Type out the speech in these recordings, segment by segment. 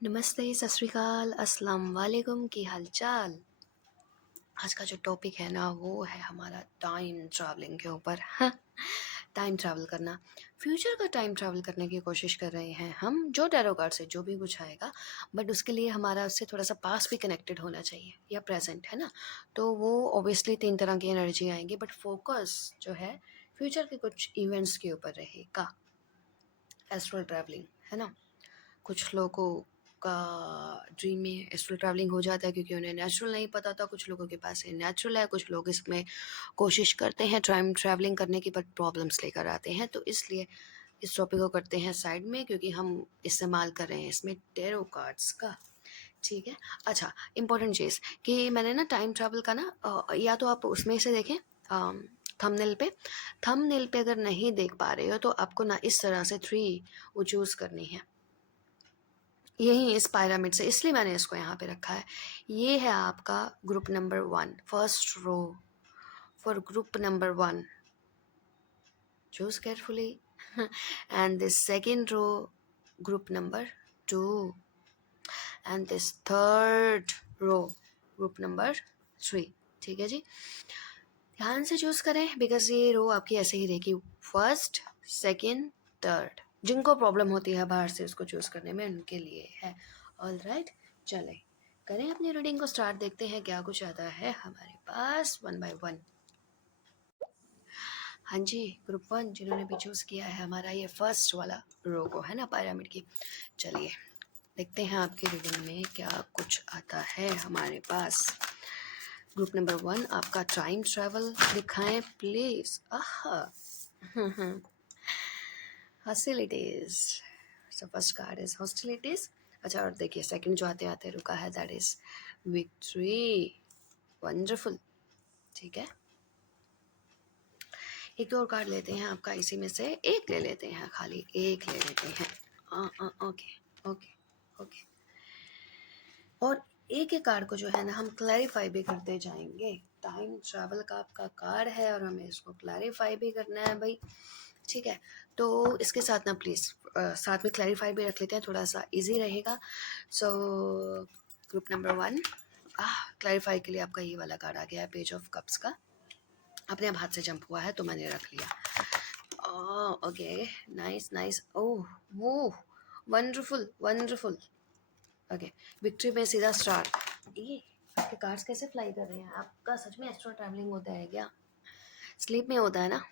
नमस्ते, सत श्री अकाल, अस्सलाम वालेकुम, की हाल-चाल? आज का जो टॉपिक है ना वो है हमारा टाइम ट्रैवलिंग के ऊपर। हाँ, टाइम ट्रैवल करना। फ्यूचर का टाइम ट्रैवल करने की कोशिश कर रहे हैं हम, जो टैरो कार्ड से जो भी कुछ आएगा, बट उसके लिए हमारा उससे थोड़ा-सा पास्ट भी कनेक्टेड होना चाहिए या प्रेज़ेंट, है ना? तो वो ऑब्वियसली 3 तरह की एनर्जी आएँगी, बट फ़ोकस जो है फ्यूचर के कुछ इवेंट्स के ऊपर रहेगा। एस्ट्रल ट्रैवलिंग, है ना? कुछ लोगों का ड्रीम में एस्ट्रल ट्रैवलिंग हो जाता है क्योंकि उन्हें नेचुरल नहीं पता था, कुछ लोगों के पास ये नेचुरल है, कुछ लोग इसमें कोशिश करते हैं टाइम ट्रैवलिंग करने की बट प्रॉब्लम्स लेकर आते हैं। तो इसलिए इस टॉपिक को करते हैं साइड में क्योंकि हम इस्तेमाल कर रहे हैं इसमें टैरो कार्ड्स का, ठीक है? अच्छा, इम्पोर्टेंट चीज़ कि मैंने ना टाइम ट्रैवल का ना या तो आप उसमें से देखें थंबनेल पे। थंबनेल पे अगर नहीं देख पा रहे हो तो आपको ना इस तरह से 3 वो चूज़ करनी है। यही इस पिरामिड से, इसलिए मैंने इसको यहाँ पे रखा है। ये है आपका group number 1, first row for group number 1, choose carefully and this second row group number 2 and this third row group number 3। ठीक है जी, ध्यान से चूज करें बिकॉज ये रो आपकी ऐसे ही रहेगी, फर्स्ट, सेकेंड, थर्ड। जिनको प्रॉब्लम होती है बाहर से उसको चूज करने में उनके लिए है। ऑल राइट, चलें करें अपनी रीडिंग को स्टार्ट, देखते हैं क्या कुछ आता है हमारे पास वन बाय वन। हाँ जी, ग्रुप 1 जिन्होंने भी चूज़ किया है हमारा ये फर्स्ट वाला रो को, है ना, पिरामिड की। चलिए देखते हैं आपकी रीडिंग में क्या कुछ आता है हमारे पास। ग्रुप नंबर 1 आपका टाइम ट्रैवल दिखाएं please. Hostilities, so first card is hostilities. अच्छा, और देखिए सेकंड जो आते आते रुका है दैट इज विक्ट्री, वंडरफुल। ठीक है, एक और कार्ड लेते हैं आपका, इसी में से एक ले लेते हैं, खाली एक ले लेते हैं। ओके ओके ओके, और एक एक कार्ड को जो है ना हम क्लैरिफाई भी करते जाएंगे। टाइम ट्रैवल का आपका कार्ड है और हमें इसको क्लैरिफाई भी करना है भाई, ठीक है? तो इसके साथ ना प्लीज़ साथ में क्लैरिफाई भी रख लेते हैं, थोड़ा सा इजी रहेगा। सो ग्रुप नंबर 1 क्लैरिफाई के लिए आपका ये वाला कार्ड आ गया है, पेज ऑफ कप्स का। अपने आप हाथ से जंप हुआ है तो मैंने रख लिया। ओके, नाइस नाइस, ओह वो वंडरफुल वंडरफुल। ओके, विक्ट्री में सीधा स्टार। ये आपके कार्ड्स कैसे फ्लाई कर रहे हैं? आपका सच में एस्ट्रो ट्रैवलिंग होता है क्या? स्लीप में होता है ना,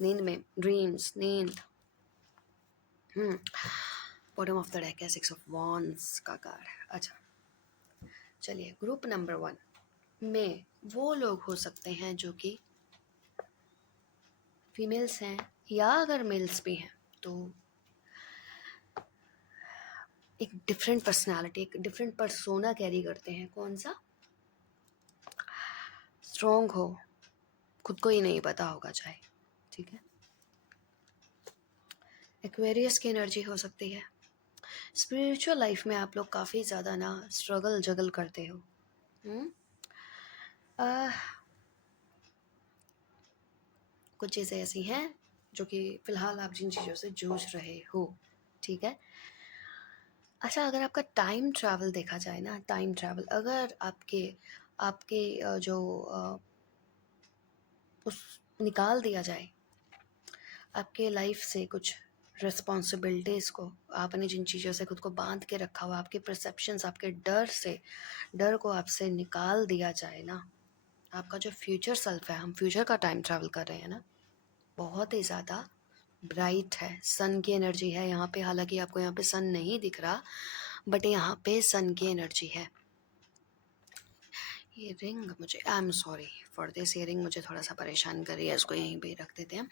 नींद में, ड्रीम्स, नींद। बॉटम ऑफ द डेक है 6 ऑफ वॉन्ड्स का कार्ड। अच्छा, चलिए ग्रुप नंबर 1 में वो लोग हो सकते हैं जो कि फीमेल्स हैं या अगर मेल्स भी हैं तो एक डिफरेंट पर्सनालिटी, एक डिफरेंट पर्सोना कैरी करते हैं। कौन सा? स्ट्रॉन्ग हो, खुद को ही नहीं पता होगा चाहे, ठीक है? एक्वेरियस की एनर्जी हो सकती है। स्पिरिचुअल लाइफ में आप लोग काफ़ी ज़्यादा ना स्ट्रगल जगल करते हो। कुछ चीज़ें ऐसी हैं जो कि फ़िलहाल आप जिन चीज़ों से जूझ रहे हो, ठीक है? अच्छा, अगर आपका टाइम ट्रैवल देखा जाए ना, टाइम ट्रैवल अगर आपके आपके जो उस निकाल दिया जाए आपके लाइफ से कुछ रिस्पॉन्सिबिलिटीज़ को, आपने जिन चीज़ों से खुद को बांध के रखा हुआ, आपके परसेप्शंस, आपके डर को आपसे निकाल दिया जाए ना, आपका जो फ्यूचर सेल्फ है, हम फ्यूचर का टाइम ट्रैवल कर रहे हैं ना, बहुत ही ज़्यादा ब्राइट है। सन की एनर्जी है यहाँ पे, हालांकि आपको यहाँ पे सन नहीं दिख रहा बट यहाँ पे सन की एनर्जी है। ये रिंग मुझे, I am sorry for this, ये रिंग मुझे थोड़ा सा परेशान कर रही है, इसको यहीं पे रख देते हैं।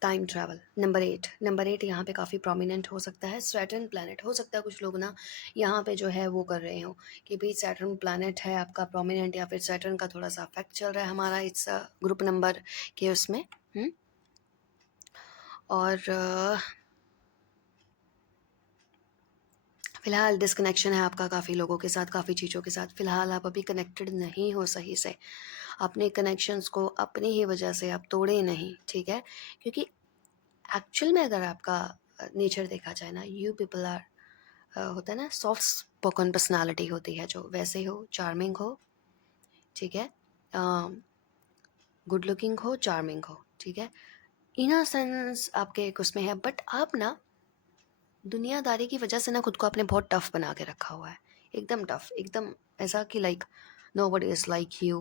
टाइम ट्रैवल नंबर 8 यहाँ पे काफ़ी प्रोमिनेंट हो सकता है। सैटर्न प्लैनेट हो सकता है, कुछ लोग ना यहाँ पे जो है वो कर रहे हो कि भाई सैटर्न प्लैनेट है आपका प्रोमिनेंट, या फिर सैटर्न का थोड़ा सा अफेक्ट चल रहा है हमारा इस ग्रुप नंबर के उसमें। और फ़िलहाल डिस्कनेक्शन है आपका काफ़ी लोगों के साथ, काफ़ी चीज़ों के साथ। फ़िलहाल आप अभी कनेक्टेड नहीं हो सही से, अपने कनेक्शंस को अपनी ही वजह से आप तोड़े नहीं, ठीक है? क्योंकि एक्चुअल में अगर आपका नेचर देखा जाए ना, यू पीपल आर होता है ना, सॉफ्ट स्पोकन पर्सनालिटी होती है जो, वैसे हो, चार्मिंग हो, ठीक है, गुड लुकिंग हो, चार्मिंग हो, ठीक है, इनोसेंस आपके एक उसमें है, बट आप ना दुनियादारी की वजह से ना खुद को आपने बहुत टफ बना के रखा हुआ है, एकदम टफ, एकदम ऐसा कि like nobody is like you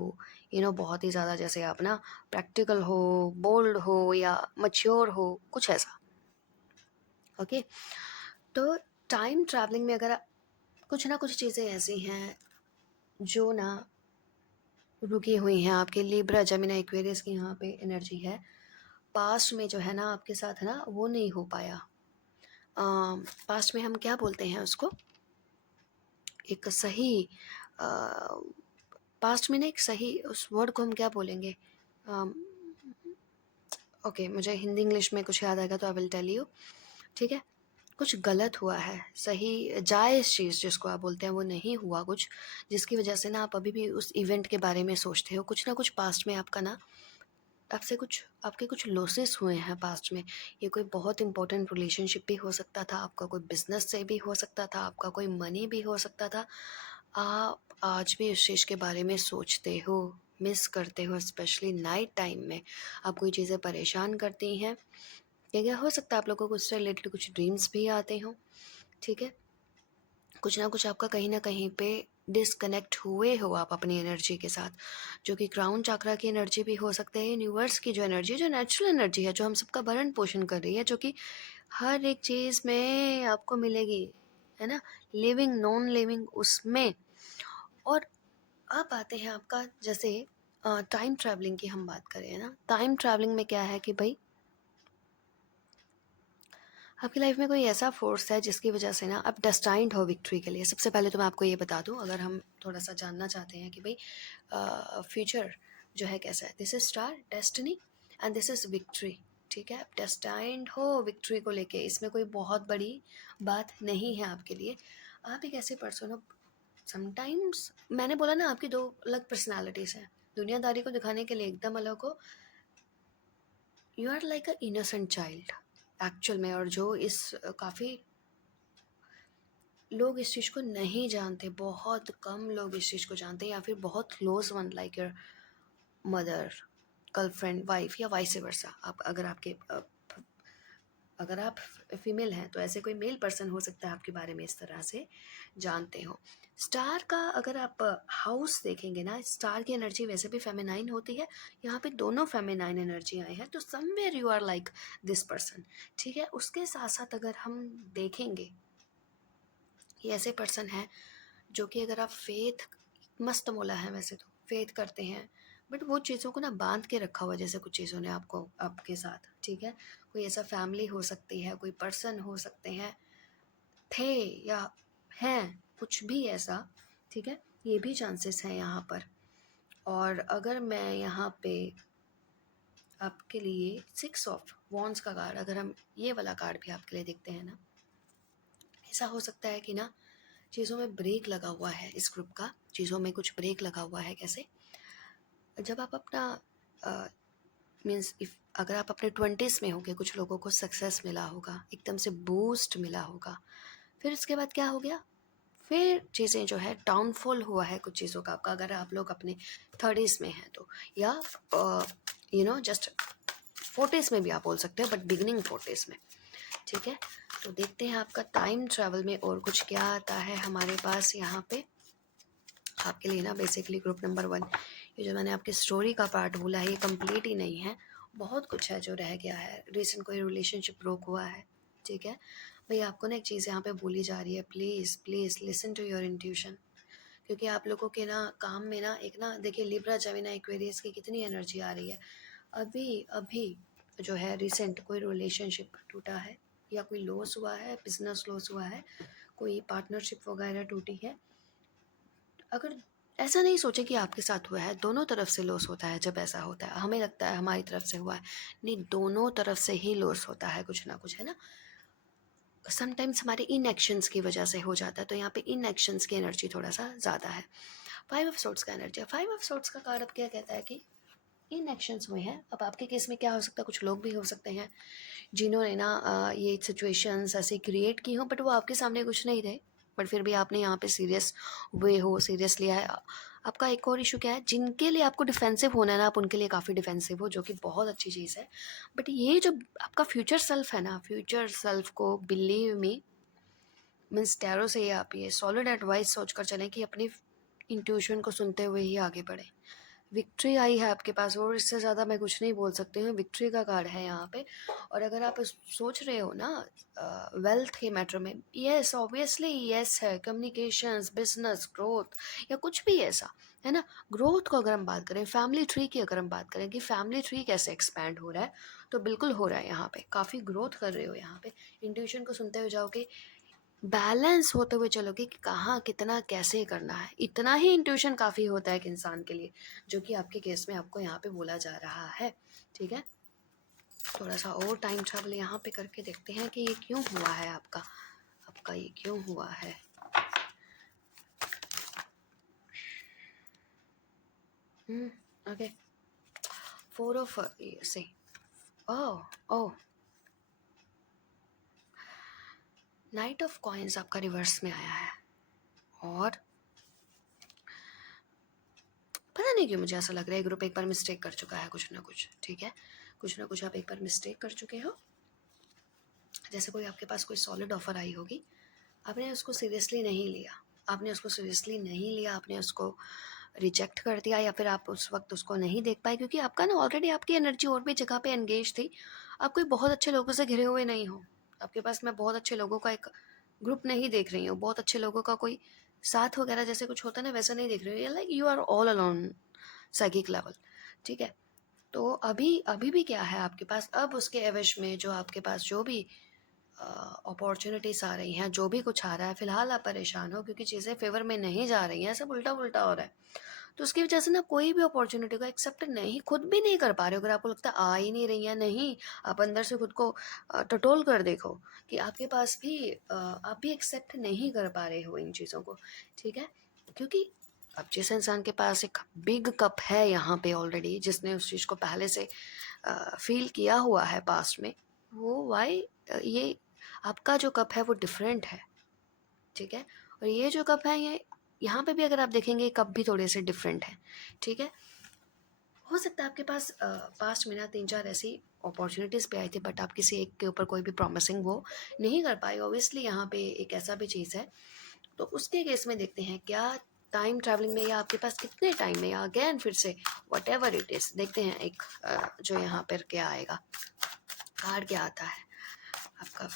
know, बहुत ही ज़्यादा जैसे आप ना प्रैक्टिकल हो, बोल्ड हो या मच्योर हो, कुछ ऐसा। ओके, तो टाइम ट्रैवलिंग में अगर कुछ ना कुछ चीज़ें ऐसी हैं जो ना रुकी हुई हैं आपके, लिब्रा जेमिनी एक्वेरियस की यहाँ पे एनर्जी है, पास्ट में जो है ना आपके साथ ना वो नहीं हो पाया। पास्ट में हम क्या बोलते हैं उसको, एक सही पास्ट में ना एक सही, उस वर्ड को हम क्या बोलेंगे, ओके मुझे हिंदी इंग्लिश में कुछ याद आएगा तो आई विल टेल यू, ठीक है, कुछ गलत हुआ है, सही जायज़ चीज़ जिसको आप बोलते हैं वो नहीं हुआ कुछ, जिसकी वजह से ना आप अभी भी उस इवेंट के बारे में सोचते हो, कुछ ना कुछ पास्ट में आपका ना, आपसे कुछ आपके कुछ लॉसेस हुए हैं पास्ट में। ये कोई बहुत इंपॉर्टेंट रिलेशनशिप भी हो सकता था, आपका कोई बिजनेस से भी हो सकता था, आपका कोई मनी भी हो सकता था। आप आज भी उस चीज़ के बारे में सोचते हो, मिस करते हो, स्पेशली नाइट टाइम में आप कोई चीज़ें परेशान करती हैं, या क्या हो सकता है आप लोगों को उससे रिलेटेड कुछ ड्रीम्स भी आते हों, ठीक है, कुछ ना कुछ आपका कहीं ना कहीं पे डिसकनेक्ट हुए हो आप अपनी एनर्जी के साथ, जो कि क्राउन चक्रा की एनर्जी भी हो सकते हैं, यूनिवर्स की जो एनर्जी, जो नेचुरल एनर्जी है, जो हम सबका भरण पोषण कर रही है, जो कि हर एक चीज़ में आपको मिलेगी, है ना, लिविंग नॉन लिविंग उसमें। और अब आते हैं आपका, जैसे टाइम ट्रैवलिंग की हम बात करें ना, टाइम ट्रैवलिंग में क्या है कि भाई आपकी लाइफ में कोई ऐसा फोर्स है जिसकी वजह से ना आप डेस्टाइंड हो विक्ट्री के लिए। सबसे पहले तो मैं आपको ये बता दूं, अगर हम थोड़ा सा जानना चाहते हैं कि भाई फ्यूचर जो है कैसा है, this is star destiny and this is victory, ठीक है, आप डेस्टाइंड हो विक्ट्री को लेके, इसमें कोई बहुत बड़ी बात नहीं है आपके लिए। आप एक ऐसे पर्सन हो, समटाइम्स मैंने बोला ना आपकी दो अलग पर्सनैलिटीज़ हैं, दुनियादारी को दिखाने के लिए एकदम अलग हो, you are like a innocent child actual में। और जो इस काफ़ी लोग इस चीज़ को नहीं जानते, बहुत कम लोग इस चीज़ को जानते हैं, या फिर बहुत close one like your mother, girlfriend, wife, या वाइस वर्सा। आप अगर आप फीमेल हैं तो ऐसे कोई मेल पर्सन हो सकता है आपके बारे में इस तरह से जानते हो। स्टार का अगर आप हाउस देखेंगे ना, स्टार की एनर्जी वैसे भी फेमिनाइन होती है, यहाँ पे दोनों फेमिनाइन एनर्जी आए हैं, तो somewhere you are like this person, ठीक है। उसके साथ साथ अगर हम देखेंगे, ये ऐसे पर्सन हैं जो कि अगर आप फेथ, मस्त मोला है वैसे तो, फेथ करते हैं, बट वो चीज़ों को ना बांध के रखा हुआ है, जैसे कुछ चीज़ों ने आपको आपके साथ, ठीक है, कोई ऐसा फैमिली हो सकती है, कोई पर्सन हो सकते हैं, थे या हैं, कुछ भी ऐसा, ठीक है, ये भी चांसेस हैं यहाँ पर। और अगर मैं यहाँ पे आपके लिए 6 ऑफ वॉन्ड्स का कार्ड, अगर हम ये वाला कार्ड भी आपके लिए देखते हैं ना, ऐसा हो सकता है कि ना चीज़ों में ब्रेक लगा हुआ है, इस ग्रुप का चीज़ों में कुछ ब्रेक लगा हुआ है। कैसे, जब आप अपना मीन्स इफ अगर आप अपने 20s में होंगे, कुछ लोगों को सक्सेस मिला होगा, एकदम से बूस्ट मिला होगा, फिर उसके बाद क्या हो गया, फिर चीज़ें जो है डाउनफॉल हुआ है कुछ चीज़ों का आपका, अगर आप लोग अपने 30s में हैं तो, या यू नो जस्ट 40s में भी आप बोल सकते हो, बट बिगिनिंग 40s में, ठीक है। तो देखते हैं आपका टाइम ट्रैवल में और कुछ क्या आता है हमारे पास यहाँ पे आपके लिए ना। बेसिकली ग्रुप नंबर 1, ये जो मैंने आपकी स्टोरी का पार्ट बोला है, ये कंप्लीट ही नहीं है, बहुत कुछ है जो रह गया है, रिसेंट कोई रिलेशनशिप ब्रोक हुआ है, ठीक है। भाई आपको ना एक चीज़ यहाँ पे बोली जा रही है, please please listen to your intuition, क्योंकि आप लोगों के ना काम में ना एक ना, देखिए लिब्रा जेमिनी एक्वेरियस की कितनी एनर्जी आ रही है, अभी अभी जो है रिसेंट कोई रिलेशनशिप टूटा है, या कोई लॉस हुआ है, बिजनेस लॉस हुआ है, कोई पार्टनरशिप वगैरह टूटी है। अगर ऐसा नहीं सोचे कि आपके साथ हुआ है, दोनों तरफ से लॉस होता है जब ऐसा होता है, हमें लगता है हमारी तरफ से हुआ है, नहीं, दोनों तरफ से ही लॉस होता है कुछ ना कुछ, है ना। समटाइम्स हमारे इन एक्शंस की वजह से हो जाता है, तो यहाँ पे इन एक्शंस की एनर्जी थोड़ा सा ज़्यादा है। 5 ऑफ सोर्ट्स का एनर्जी, 5 ऑफ सोर्ट्स का कार्ड अब क्या कहता है कि इनएक्शंस हुए हैं। अब आपके केस में क्या हो सकता है, कुछ लोग भी हो सकते हैं जिन्होंने ना ये सिचुएशंस ऐसे क्रिएट की हों, बट वो आपके सामने कुछ नहीं थे, बट फिर भी आपने यहाँ पे सीरियस हुए हो, सीरियस लिया है। आपका एक और इशू क्या है, जिनके लिए आपको डिफेंसिव होना है ना, आप उनके लिए काफ़ी डिफेंसिव हो, जो कि बहुत अच्छी चीज़ है। बट ये जो आपका फ्यूचर सेल्फ है ना, फ्यूचर सेल्फ को बिलीव मी, मीन्स टैरो से ही आप ये सॉलिड एडवाइस सोच कर चलें कि अपनी इंट्यूशन को सुनते हुए ही आगे बढ़ें। विक्ट्री आई है आपके पास, और इससे ज़्यादा मैं कुछ नहीं बोल सकती हूँ। विक्ट्री का कार्ड है यहाँ पे। और अगर आप सोच रहे हो ना वेल्थ के मैटर में, यस ऑब्वियसली यस है, कम्युनिकेशंस, बिजनेस, ग्रोथ या कुछ भी ऐसा है ना। ग्रोथ को अगर हम बात करें, फैमिली ट्री की अगर हम बात करें कि फैमिली ट्री कैसे एक्सपैंड हो रहा है, तो बिल्कुल हो रहा है। यहाँ पे काफ़ी ग्रोथ कर रहे हो, यहाँ पे इंट्यूशन को सुनते हुए जाओगे, बैलेंस होते हुए चलोगे कि कहाँ कितना कैसे करना है। इतना ही इंट्यूशन काफ़ी होता है एक इंसान के लिए, जो कि आपके केस में आपको यहाँ पे बोला जा रहा है। ठीक है, थोड़ा सा और टाइम ट्रैवल यहाँ पे करके देखते हैं कि ये क्यों हुआ है आपका, आपका ये क्यों हुआ है। ओके, 4 ऑफ से ओह ओह, नाइट ऑफ कॉइन्स आपका रिवर्स में आया है। और पता नहीं क्यों मुझे ऐसा लग रहा है ग्रुप एक बार मिस्टेक कर चुका है कुछ ना कुछ। ठीक है, कुछ ना कुछ आप एक बार मिस्टेक कर चुके हो। जैसे कोई आपके पास कोई सॉलिड ऑफर आई होगी, आपने उसको सीरियसली नहीं लिया, आपने उसको सीरियसली नहीं लिया, आपने उसको रिजेक्ट कर दिया, या फिर आप उस वक्त उसको नहीं देख पाए क्योंकि आपका ना ऑलरेडी आपकी एनर्जी और भी जगह पे एंगेज थी। आप कोई बहुत अच्छे लोगों से घिरे हुए नहीं हो। आपके पास मैं बहुत अच्छे लोगों का एक ग्रुप नहीं देख रही हूँ, बहुत अच्छे लोगों का कोई साथ वगैरह जैसे कुछ होता है ना, वैसा नहीं देख रही हूँ। Like you are all alone psychic level. ठीक है, तो अभी अभी भी क्या है आपके पास, अब उसके एवज में जो आपके पास जो भी अपॉर्चुनिटीज़ आ रही हैं, जो भी कुछ आ रहा है, फ़िलहाल आप परेशान हो क्योंकि चीज़ें फेवर में नहीं जा रही हैं, सब उल्टा पुल्टा हो रहा है। तो उसकी वजह से ना कोई भी अपॉर्चुनिटी को एक्सेप्ट नहीं, खुद भी नहीं कर पा रहे हो। अगर आपको लगता है आ ही नहीं रही है, नहीं, आप अंदर से खुद को टटोल कर देखो कि आपके पास भी आप भी एक्सेप्ट नहीं कर पा रहे हो इन चीज़ों को। ठीक है, क्योंकि अब जिस इंसान के पास एक बिग कप है यहाँ पे ऑलरेडी, जिसने उस चीज़ को पहले से फील किया हुआ है पास्ट में, वो वाई ये आपका जो कप है वो डिफरेंट है। ठीक है, और ये जो कप है, ये यहाँ पे भी अगर आप देखेंगे कप भी थोड़े से डिफरेंट है। ठीक है, हो सकता है आपके पास पास्ट में ना 3-4 ऐसी अपॉर्चुनिटीज़ पे आई थी, बट आप किसी एक के ऊपर कोई भी प्रॉमिसिंग वो नहीं कर पाए। ऑब्वियसली यहाँ पे एक ऐसा भी चीज़ है, तो उसके केस में देखते हैं क्या टाइम ट्रैवलिंग में, या आपके पास कितने टाइम में, या अगेन फिर से वट एवर इट इज़, देखते हैं एक जो यहाँ पर क्या आएगा, कार्ड क्या आता है आपका।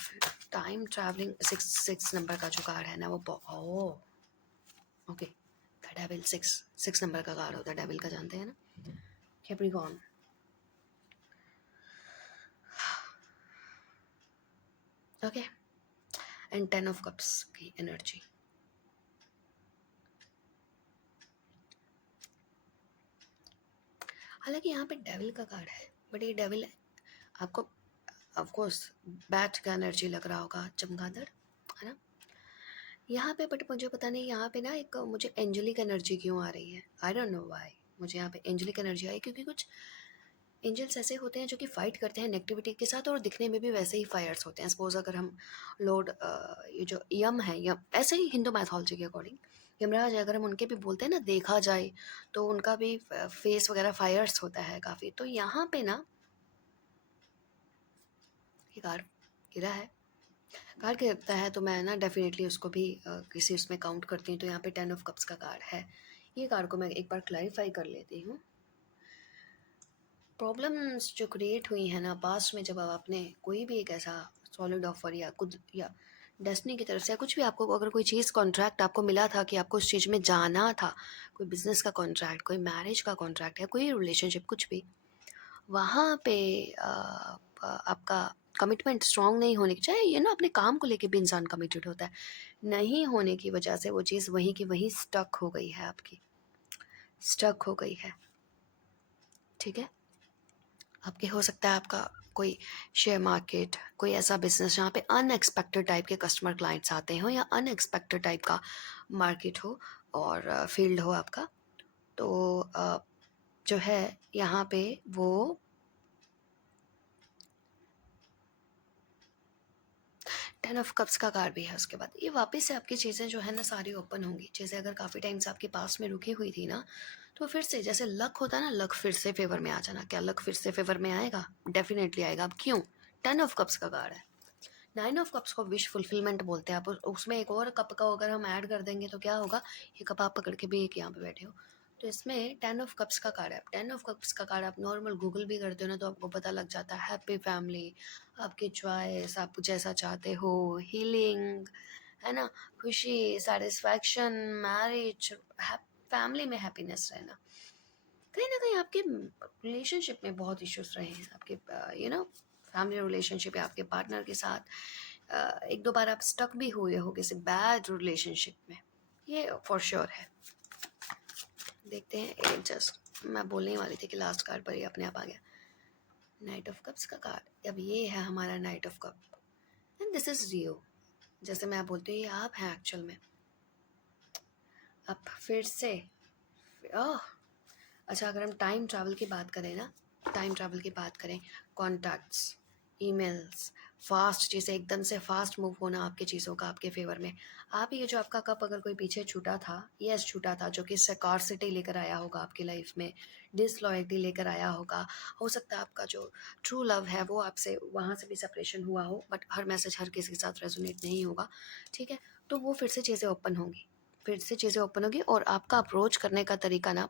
टाइम ट्रैवलिंग 6 नंबर का जो कार्ड है ना, वो ओके, द डेविल 6 नंबर का कार्ड होता है डेविल का, जानते हैं ना, Capricorn. Okay, and 10 of cups की एनर्जी। हालांकि यहाँ पे डेविल का कार्ड है, बट ये डेविल आपको ऑफ कोर्स बैट का एनर्जी लग रहा होगा, चमगादड़, है ना यहाँ पे। बट मुझे पता नहीं यहाँ पे ना एक मुझे एंजेलिक एनर्जी क्यों आ रही है, आई डोंट नो व्हाई मुझे यहाँ पे एंजेलिक एनर्जी आई, क्योंकि कुछ एंजल्स ऐसे होते हैं जो कि फाइट करते हैं नेगेटिविटी के साथ, और दिखने में भी वैसे ही फायर्स होते हैं। सपोज अगर हम लॉर्ड ये जो यम है, यम ऐसे ही हिंदू मैथोलॉजी के अकॉर्डिंग यमराज है, अगर हम उनके भी बोलते हैं ना, देखा जाए तो उनका भी फेस वगैरह फायर्स होता है काफ़ी। तो यहाँ पे ना ये कार गिरा है, कार गिरता है तो मैं ना डेफिनेटली उसको भी किसी उसमें काउंट करती हूँ। तो यहाँ पे 10 ऑफ कप्स का कार्ड है। ये कार्ड को मैं एक बार क्लैरिफाई कर लेती हूँ। प्रॉब्लम्स जो क्रिएट हुई है ना पास्ट में, जब आपने कोई भी एक ऐसा सॉलिड ऑफर या खुद या डेस्टिनी की तरफ से या कुछ भी, आपको अगर कोई चीज़ कॉन्ट्रैक्ट आपको मिला था कि आपको उस चीज़ में जाना था, कोई बिजनेस का कॉन्ट्रैक्ट, कोई मैरिज का कॉन्ट्रैक्ट या कोई रिलेशनशिप कुछ भी, वहाँ पे आपका कमिटमेंट स्ट्रांग नहीं होने की, चाहे ये ना अपने काम को लेके भी इंसान कमिटेड होता है, नहीं होने की वजह से वो चीज़ वहीं की वहीं स्टक हो गई है, आपकी स्टक हो गई है। ठीक है, आपके हो सकता है आपका कोई शेयर मार्केट, कोई ऐसा बिजनेस जहाँ पे अनएक्सपेक्टेड टाइप के कस्टमर क्लाइंट्स आते हो, या अनएक्सपेक्टेड टाइप का मार्केट हो और फील्ड हो आपका। तो जो है यहाँ पे वो 10 ऑफ कप्स का कार्ड भी है। उसके बाद ये वापस से आपकी चीज़ें जो है ना सारी ओपन होंगी। चीज़ें अगर काफ़ी टाइम से आपके पास में रुकी हुई थी ना, तो फिर से जैसे लक होता है ना, लक फिर से फेवर में आ जाना। क्या लक फिर से फेवर में आएगा? डेफिनेटली आएगा। अब क्यों? 10 ऑफ कप्स का कार्ड है। 9 ऑफ कप्स को विश फुलफिलमेंट बोलते हैं। आप उसमें एक और कप का अगर हम ऐड कर देंगे तो क्या होगा? ये कप आप पकड़ के भी एक यहाँ पे बैठे हो, तो इसमें 10 ऑफ कप्स का कार्ड है। 10 ऑफ कप्स का कार्ड आप नॉर्मल गूगल भी करते हो ना, तो आपको पता लग जाता है हैप्पी फैमिली, आपकी चॉइस, आप जैसा चाहते हो, हीलिंग, है ना, खुशी, सेटिस्फैक्शन, मैरिज, फैमिली में हैप्पीनेस रहना। कहीं ना कहीं आपके रिलेशनशिप में बहुत इश्यूज रहे हैं, आपके फैमिली रिलेशनशिप या आपके पार्टनर के साथ एक दो बार आप स्टक भी हुए हो किसी बैड रिलेशनशिप में, ये फॉर श्योर है। देखते हैं, जस्ट मैं बोलने ही वाली थी कि लास्ट कार्ड पर ही अपने आप आ गया, नाइट ऑफ कप्स का कार्ड। अब ये है हमारा knight of cup and this is Rio. जैसे मैं बोलती हूँ, ये आप हैं एक्चुअल में। अब फिर से ओह, अच्छा, अगर हम टाइम ट्रैवल की बात करें ना, टाइम ट्रैवल की बात करें, कॉन्टैक्ट्स, ईमेल्स, फास्ट चीज़ें, एकदम से फास्ट मूव होना आपकी चीज़ों का आपके फेवर में। आप ये जो आपका कप अगर कोई पीछे छूटा था, यस छूटा था, जो कि स्कार्सिटी लेकर आया होगा आपकी लाइफ में, डिसलॉयल्टी लेकर आया होगा, हो सकता है आपका जो ट्रू लव है वो आपसे वहाँ से भी सेपरेशन हुआ हो, बट हर मैसेज हर किसी के साथ रेजोनेट नहीं होगा, ठीक है, तो वो फिर से चीज़ें ओपन होंगी, फिर से चीज़ें ओपन होगी। और आपका अप्रोच करने का तरीका ना,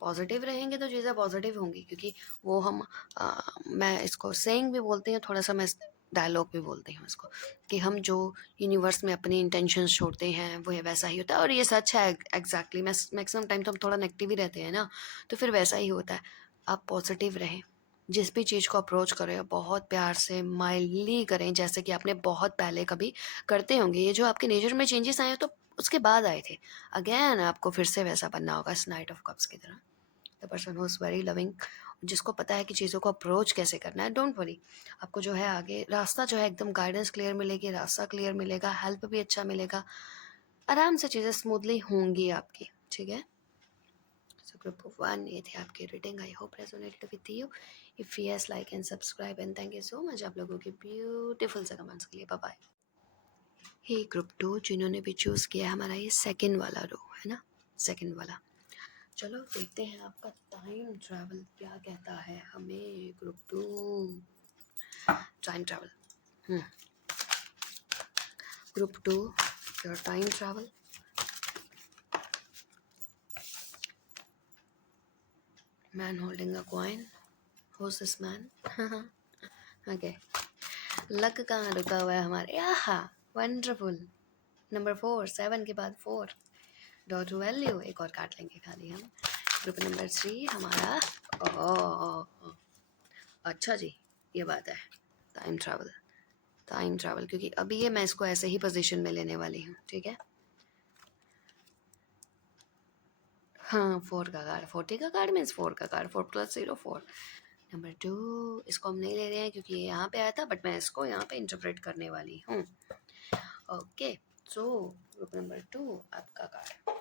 पॉजिटिव रहेंगे तो चीज़ें पॉजिटिव होंगी, क्योंकि वो हम मैं इसको सेइंग भी बोलती हूँ, थोड़ा सा मैं डायलॉग भी बोलती हूँ इसको, कि हम जो यूनिवर्स में अपनी इंटेंशंस छोड़ते हैं वो वैसा ही होता है। और ये सच है एग्जैक्टली। मैक्सिमम टाइम तो हम थोड़ा नेगेटिव ही रहते हैं ना, तो फिर वैसा ही होता है। आप पॉजिटिव रहें, जिस भी चीज़ को अप्रोच करें बहुत प्यार से माइल्डली करें, जैसे कि आपने बहुत पहले कभी करते होंगे। ये जो आपके नेचर में चेंजेस आए हैं तो उसके बाद आए थे। अगेन आपको फिर से वैसा बनना होगा इस नाइट ऑफ कप्स की तरह। The person who is very loving, जिसको पता है कि चीज़ों को अप्रोच कैसे करना है, डोंट वरी। आपको जो है आगे रास्ता जो है एकदम गाइडेंस क्लियर मिलेगी, रास्ता क्लियर मिलेगा, हेल्प भी अच्छा मिलेगा, आराम से चीज़ें स्मूथली होंगी आपकी, ठीक है। सो ग्रुप ऑफ 1, ये थे आपकी reading. I hope resonated with you. If yes, like and subscribe and thank you so much आप लोगों के ब्यूटीफुल से कमेंट्स के लिए। Bye bye. हे ग्रुप 2 जिन्होंने भी चूज़ किया, हमारा ये सेकंड वाला रो है ना, सेकंड वाला। चलो देखते हैं आपका टाइम ट्रैवल क्या कहता है हमें। Group 2 time travel. Group 2 your time travel. Man holding a coin, who's this man? Okay, luck कहाँ रुका हुआ है हमारे? आहा, वंडरफुल। नंबर 4, 7 के बाद 4, डॉट वैल्यू। एक और काट लेंगे खाली हम। ग्रुप नंबर 3 हमारा। ओह अच्छा जी, ये बात है। टाइम ट्रैवल, टाइम ट्रैवल, क्योंकि अभी ये मैं इसको ऐसे ही पोजीशन में लेने वाली हूँ, ठीक है। हाँ, 4 का कार्ड, 40 का कार्ड मीन्स 4 का कार्ड, 4 + 0 4। नंबर 2 इसको हम नहीं ले रहे हैं क्योंकि ये यहाँ पे आया था, बट मैं इसको यहाँ पे इंटरप्रेट करने वाली हूँ। ओके, सो ग्रुप नंबर 2 आपका कार्ड,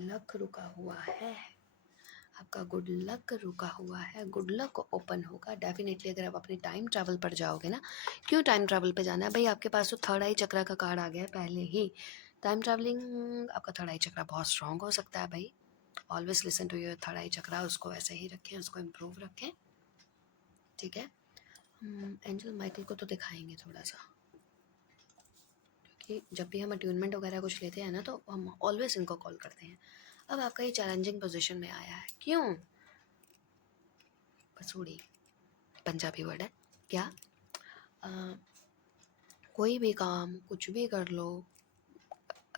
लक रुका हुआ है, आपका गुड लक रुका हुआ है। गुड लक ओपन होगा डेफिनेटली अगर आप अपने टाइम ट्रैवल पर जाओगे ना। क्यों टाइम ट्रैवल पे जाना है भाई? आपके पास तो थर्ड आई चक्रा का कार्ड आ गया है पहले ही। टाइम ट्रैवलिंग, आपका थर्ड आई चक्रा बहुत स्ट्रांग हो सकता है भाई। Always listen to your third eye chakra, उसको वैसे ही रखें, उसको इम्प्रूव रखें, ठीक है। एंजल माइकल को तो दिखाएंगे थोड़ा सा, क्योंकि जब भी हम अट्यूनमेंट वगैरह कुछ लेते हैं ना तो हम ऑलवेज इनको कॉल करते हैं। अब आपका ये चैलेंजिंग पोजीशन में आया है, क्यों? पसूड़ी पंजाबी वर्ड है क्या? अ, कोई भी काम कुछ भी कर लो,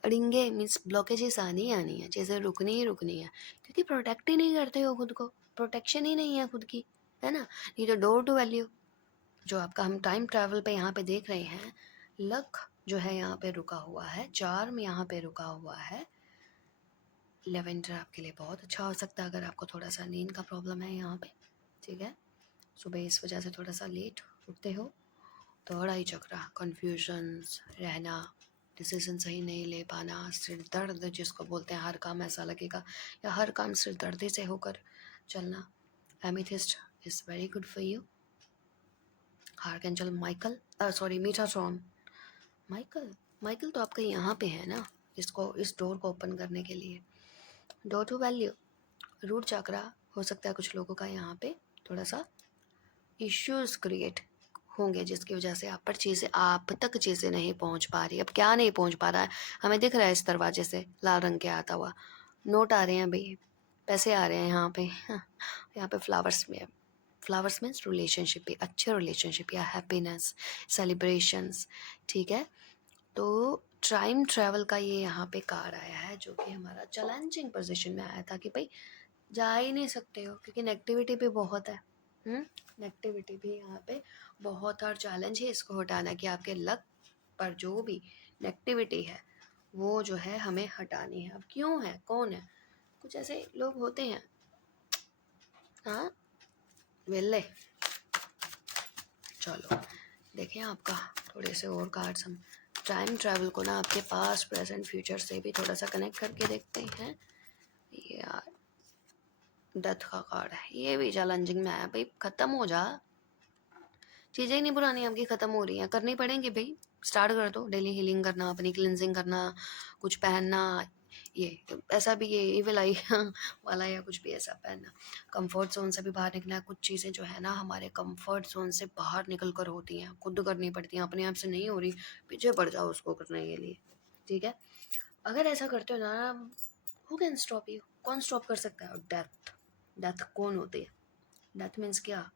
अड़िंगे मीन्स ब्लॉकेजेस आनी ही आनी है, चीज़ें रुकनी ही रुकनी है, क्योंकि प्रोटेक्ट ही नहीं करते हो खुद को, प्रोटेक्शन ही नहीं है खुद की, है ना। ये तो डोर टू वैल्यू जो आपका हम टाइम ट्रैवल पे यहाँ पे देख रहे हैं, लक जो है यहाँ पे रुका हुआ है, चार्म यहाँ पे रुका हुआ है। लेवेंडर आपके लिए बहुत अच्छा हो सकता है अगर आपको थोड़ा सा नींद का प्रॉब्लम है यहाँ पे, ठीक है। सुबह इस वजह से थोड़ा सा लेट उठते हो। थर्ड आई चक्रा, कन्फ्यूजन्स रहना, डिसीजन सही नहीं ले पाना, सिर दर्द जिसको बोलते हैं, हर काम ऐसा लगेगा या हर काम सिर दर्दी से होकर चलना। Amethyst is very good for you. Archangel Michael, sorry Metatron. Michael, Michael तो आपका यहाँ पे है ना, इसको, इस डोर को ओपन करने के लिए। डोर टू वैल्यू, रूट चक्रा हो सकता है कुछ लोगों का यहाँ पे थोड़ा सा इश्यूज क्रिएट होंगे, जिसकी वजह से आप पर चीज़ें, आप तक चीज़ें नहीं पहुँच पा रही। अब क्या नहीं पहुँच पा रहा है, हमें दिख रहा है इस दरवाजे से लाल रंग के आता हुआ नोट आ रहे हैं भाई, पैसे आ रहे हैं यहाँ पे। हाँ, यहाँ पे फ्लावर्स में, फ्लावर्स मीन्स रिलेशनशिप भी, अच्छे रिलेशनशिप या हैप्पीनेस, सेलिब्रेशंस, ठीक है। तो टाइम ट्रैवल का ये यहाँ पे कार्ड आया है, जो कि हमारा चैलेंजिंग पोजीशन में आया था कि भाई जा ही नहीं सकते हो, क्योंकि नेगेटिविटी भी बहुत है। नेगेटिविटी भी यहाँ पे बहुत, और चैलेंज है इसको हटाना, कि आपके लक पर जो भी नेगेटिविटी है वो जो है हमें हटानी है। अब क्यों है, कौन है, कुछ ऐसे लोग होते हैं, हाँ वेले। चलो देखें आपका थोड़े से और कार्ड्स, हम टाइम ट्रैवल को ना आपके पास्ट प्रेजेंट फ्यूचर से भी थोड़ा सा कनेक्ट करके देखते हैं। यार डेथ का कार्ड है, ये भी चैलेंजिंग में आया भाई, ख़त्म हो जा, चीज़ें ही नहीं पुरानी आपकी ख़त्म हो रही हैं, करनी पड़ेंगी भाई। स्टार्ट कर दो डेली हीलिंग करना, अपनी क्लिनजिंग करना, कुछ पहनना, ये ऐसा भी ये इविल आई वाला या कुछ भी ऐसा पहनना, कंफर्ट जोन से भी बाहर निकलना। कुछ चीज़ें जो है ना हमारे कंफर्ट जोन से बाहर निकल कर होती हैं, खुद करनी पड़ती हैं, अपने आप से नहीं हो रही, पीछे पड़ जाओ उसको करने के लिए, ठीक है। अगर ऐसा करते हो ना, हु कैन स्टॉप यू, कौन स्टॉप कर सकता है। डेथ, डेथ कौन होती है, डेथ मीन्स क्या,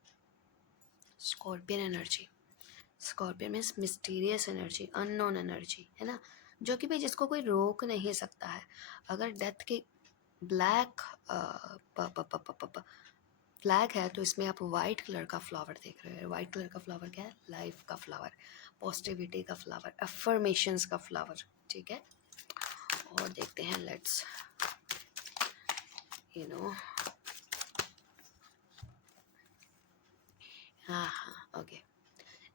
scorpion energy. Scorpion means mysterious energy, unknown energy, है ना, जो कि भाई जिसको कोई रोक नहीं सकता है। अगर डेथ की ब्लैक फ्लैग है, तो इसमें आप वाइट कलर का फ्लावर देख रहे हो। वाइट कलर का फ्लावर क्या है, लाइफ का फ्लावर, पॉजिटिविटी का फ्लावर, अफर्मेशंस का फ्लावर, ठीक है। और देखते हैं, लेट्स यू नो, हाँ हाँ ओके,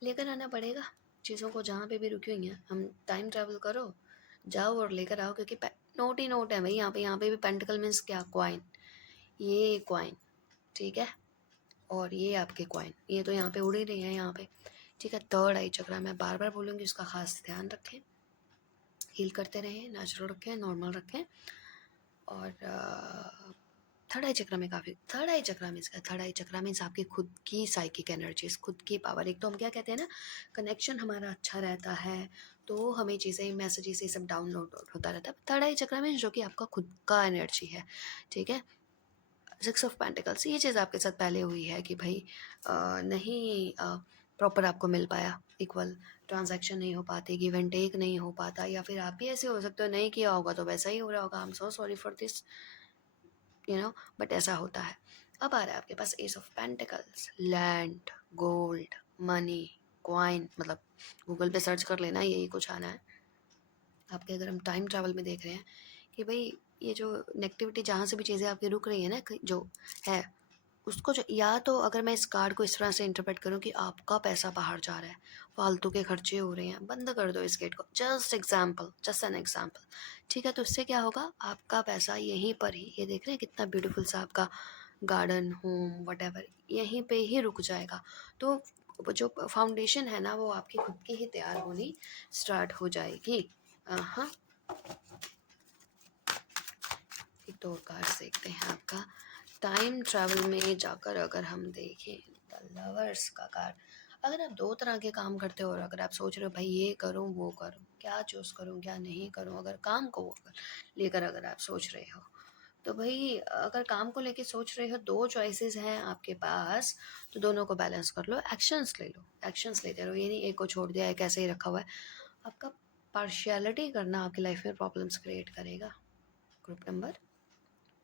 लेकर आना पड़ेगा चीज़ों को जहाँ पे भी रुकी हुई हैं। हम टाइम ट्रैवल करो, जाओ और लेकर आओ, क्योंकि नोट ही नोट है भाई यहाँ पे। यहाँ पे भी पेंटिकल मीन्स क्या, क्वाइन, ये क्वाइन, ठीक है, और ये आपके क्वाइन, ये तो यहाँ पे उड़ ही रही है यहाँ पे, ठीक है। थर्ड आई चक्रा, मैं बार बार बोलूँगी, उसका खास ध्यान रखें, हील करते रहें, नेचुरल रखें, नॉर्मल रखें। और थर्ड आई चक्रा में काफ़ी, थर्ड आई चक्रा मीन्स क्या, थर्ड आई चक्रा मीन्स आपकी खुद की साइकिक एनर्जीज, खुद की पावर। एक तो हम क्या कहते हैं ना, कनेक्शन हमारा अच्छा रहता है, तो हमें चीज़ें, मैसेजेस ये सब डाउनलोड होता रहता है। थर्ड आई चक्रा मीन्स जो कि आपका खुद का एनर्जी है, ठीक है। सिक्स ऑफ पेंटिकल्स, ये चीज़ आपके साथ पहले हुई है कि भाई नहीं प्रॉपर आपको मिल पाया, इक्वल ट्रांजैक्शन नहीं हो पाती, गिव एंड टेक नहीं हो पाता, या फिर आप भी ऐसे हो सकते हो नहीं किया होगा तो वैसा ही हो रहा होगा, I am so sorry for this, you know, but ऐसा होता है। अब आ रहा है आपके पास ace of pentacles, land, gold, money, coin, मतलब गूगल पे सर्च कर लेना, यही कुछ आना है आपके। अगर हम टाइम ट्रैवल में देख रहे हैं कि भाई ये जो नेगेटिविटी जहाँ से भी चीज़ें आपकी रुक रही है ना, जो है उसको, जो, या तो अगर मैं इस कार्ड को इस तरह से इंटरप्रेट करूँ कि आपका पैसा बाहर जा रहा है, फालतू के खर्चे हो रहे हैं, बंद कर दो इस गेट को, just example, just an example, ठीक है। तो इससे क्या होगा, आपका पैसा यहीं पर ही, ये देख रहे हैं कितना ब्यूटीफुल सा आपका गार्डन, होम, वट यहीं पे ही रुक जाएगा। तो वो जो फाउंडेशन है ना, वो आपकी खुद की ही तैयार होनी स्टार्ट हो जाएगी। हाँ, एक दो कार्ड देखते हैं आपका टाइम ट्रैवल में जाकर। अगर हम देखें द लवर्स का कार्ड, अगर आप दो तरह के काम करते हो और अगर आप सोच रहे हो भाई ये करूं वो करूं, क्या चूज़ करूं क्या नहीं करूं, अगर काम को लेकर अगर आप सोच रहे हो, तो भाई अगर काम को लेकर सोच रहे हो, दो चॉइसेस हैं आपके पास, तो दोनों को बैलेंस कर लो, एक्शंस ले लो, एक्शंस लेते रहो, ये नहीं एक को छोड़ दिया, एक ऐसे ही रखा हुआ है। आपका पार्शियलिटी करना आपकी लाइफ में प्रॉब्लम्स क्रिएट करेगा, ग्रुप नंबर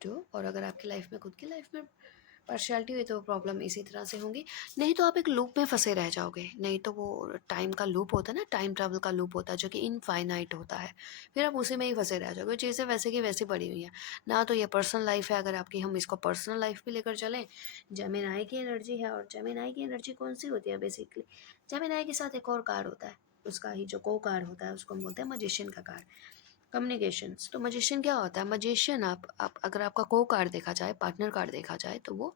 2। और अगर आपकी लाइफ में, खुद की लाइफ में पार्शियलिटी हुई, तो प्रॉब्लम इसी तरह से होंगी। नहीं तो आप एक लूप में फंसे रह जाओगे, नहीं तो वो टाइम का लूप होता है ना, टाइम ट्रैवल का लूप होता है जो कि इनफाइनाइट होता है, फिर आप उसी में ही फंसे रह जाओगे, चीज़ें वैसे की वैसी पड़ी हुई हैं ना। तो ये पर्सनल लाइफ है, अगर आपकी, हम इसको पर्सनल लाइफ भी लेकर चलें, जेमिनी की एनर्जी है, और जेमिनी की एनर्जी कौन सी होती है बेसिकली, जेमिनी के साथ एक और कार्ड होता है, उसका ही जो को कार्ड होता है उसको हम बोलते हैं मजिशियन का कार्ड। कम्युनिकेशंस, तो मजिशियन क्या होता है? मजिशियन आप अगर आपका को कार्ड देखा जाए, पार्टनर कार्ड देखा जाए, तो वो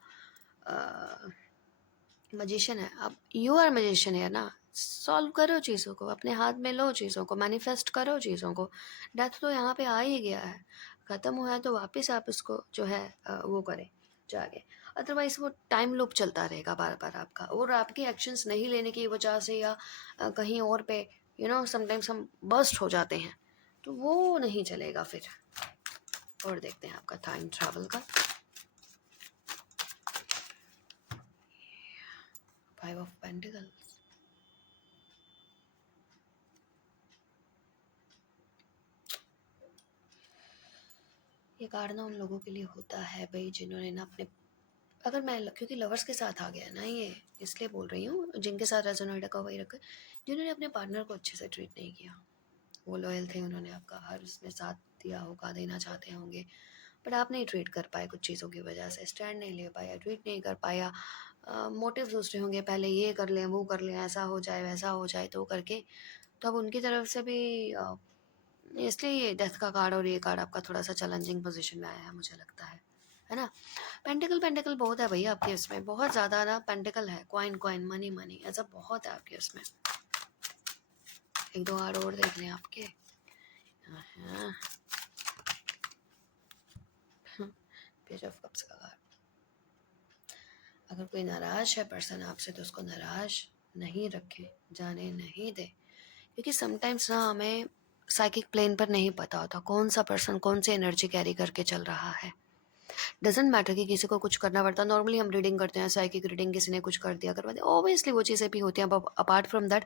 मजिशियन है। अब यू आर मजिशियन है ना, सॉल्व करो चीज़ों को, अपने हाथ में लो चीज़ों को, मैनिफेस्ट करो चीज़ों को। डेथ तो यहाँ पे आ ही गया है, ख़त्म हुआ है, तो वापस आप उसको जो है वो करें जाके। अदरवाइज़ वो टाइम लूप चलता रहेगा बार बार आपका, और आपके एक्शंस नहीं लेने की वजह से या कहीं और पे समटाइम्स हम बर्स्ट हो जाते हैं, तो वो नहीं चलेगा फिर। और देखते हैं आपका टाइम ट्रैवल का। 5 ऑफ पेंटिकल्स। ये कार्ड ना उन लोगों के लिए होता है भाई जिन्होंने ना अपने, अगर मैं क्योंकि लवर्स के साथ आ गया ना ये, इसलिए बोल रही हूँ, जिनके साथ रेजोनेट का वही रखा, जिन्होंने अपने पार्टनर को अच्छे से ट्रीट नहीं किया। वो लॉयल थे, उन्होंने आपका हर उसमें साथ दिया होगा, देना चाहते होंगे, बट आप नहीं ट्रीट कर पाए कुछ चीज़ों की वजह से, स्टैंड नहीं ले पाया, ट्रीट नहीं कर पाया। मोटिव दूसरे होंगे, पहले ये कर लें, वो कर लें, ऐसा हो जाए, वैसा हो जाए, तो करके। तो अब उनकी तरफ से भी इसलिए ये डेथ का कार्ड और ये कार्ड आपका थोड़ा सा चैलेंजिंग पोजीशन में आया है, मुझे लगता है ना। पेंटिकल पेंटिकल बहुत है भैया आपके इसमें, बहुत ज़्यादा ना पेंटिकल है, कॉइन कॉइन, मनी मनी, ऐसा बहुत है आपके उसमें। एक दो कार्ड और देख लें आपके। हाँ, पेज ऑफ कप्स का कार्ड। अगर कोई नाराज है पर्सन आपसे, तो उसको नाराज नहीं रखें, जाने नहीं दे, क्योंकि समटाइम्स ना हमें साइकिक प्लेन पर नहीं पता होता कौन सा पर्सन कौन सी एनर्जी कैरी करके चल रहा है। डजेंट मैटर कि किसी को कुछ करना पड़ता है, नॉर्मली हम रीडिंग करते हैं, साइकिक रीडिंग किसी ने कुछ कर दिया, करवा दिया, ऑब्वियसली वो चीज़ें भी होती हैं, बट अपार्ट फ्रॉम दैट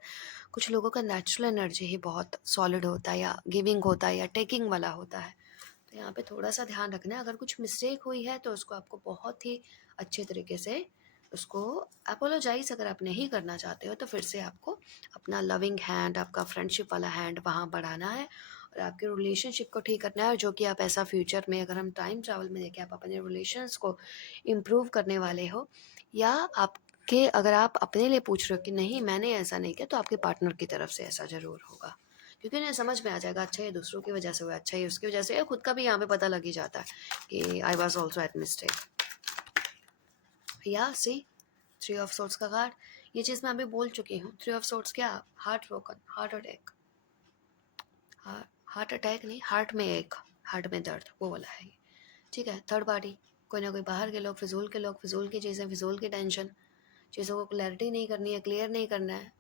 कुछ लोगों का नेचुरल एनर्जी ही बहुत सॉलिड होता है, या गिविंग होता है, या टेकिंग वाला होता है। तो यहाँ पे थोड़ा सा ध्यान रखना है, अगर कुछ मिस्टेक हुई है तो उसको आपको बहुत ही अच्छे तरीके से उसको अपोलोजाइज अगर आप नहीं करना चाहते हो, तो फिर से आपको अपना लविंग हैंड, आपका फ्रेंडशिप वाला हैंड वहाँ बढ़ाना है, और आपके रिलेशनशिप को ठीक करना है, जो कि आप ऐसा फ्यूचर में, अगर हम टाइम ट्रैवल में देखें, आप अपने रिलेशंस को इम्प्रूव करने वाले हो, या आपके, अगर आप अपने लिए पूछ रहे हो कि नहीं मैंने ऐसा नहीं किया, तो आपके पार्टनर की तरफ से ऐसा ज़रूर होगा, क्योंकि उन्हें समझ में आ जाएगा, अच्छा ये दूसरों की वजह से हुआ, अच्छा ये उसकी वजह से, या खुद का भी यहाँ पे पता लग ही जाता है कि I was also eight mistake. या सी 3 ऑफ सोर्ट्स का कार्ड, ये चीज़ मैं अभी बोल चुकी हूँ। 3 ऑफ सोर्ट्स क्या? Heart broken, heart attack, heart attack नहीं, हार्ट में एक, हार्ट में दर्द, वो वाला है ये, ठीक है। थर्ड पार्टी, कोई ना कोई बाहर के लोग, फिजूल के लोग, फिजूल की चीज़ें, फिजूल की टेंशन, चीज़ों को क्लैरिटी नहीं करनी है, क्लियर नहीं करना है।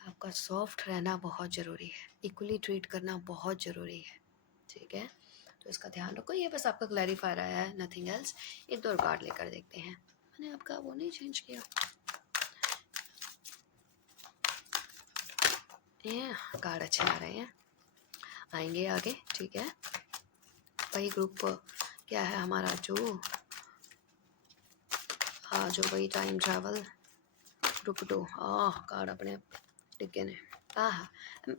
आपका सॉफ्ट रहना बहुत ज़रूरी है, इक्वली ट्रीट करना बहुत ज़रूरी है, ठीक है। तो इसका ध्यान रखो, ये बस आपका क्लैरिफायर आया है, नथिंग एल्स। एक दो और कार्ड लेकर देखते हैं, मैंने आपका वो नहीं चेंज किया, ये कार्ड अच्छे आ रहे हैं, आएंगे आगे, ठीक है। वही ग्रुप क्या है हमारा, जो हाँ जो वही टाइम ट्रैवल ग्रुप 2, कार्ड अपने टिके ने, हाँ हाँ,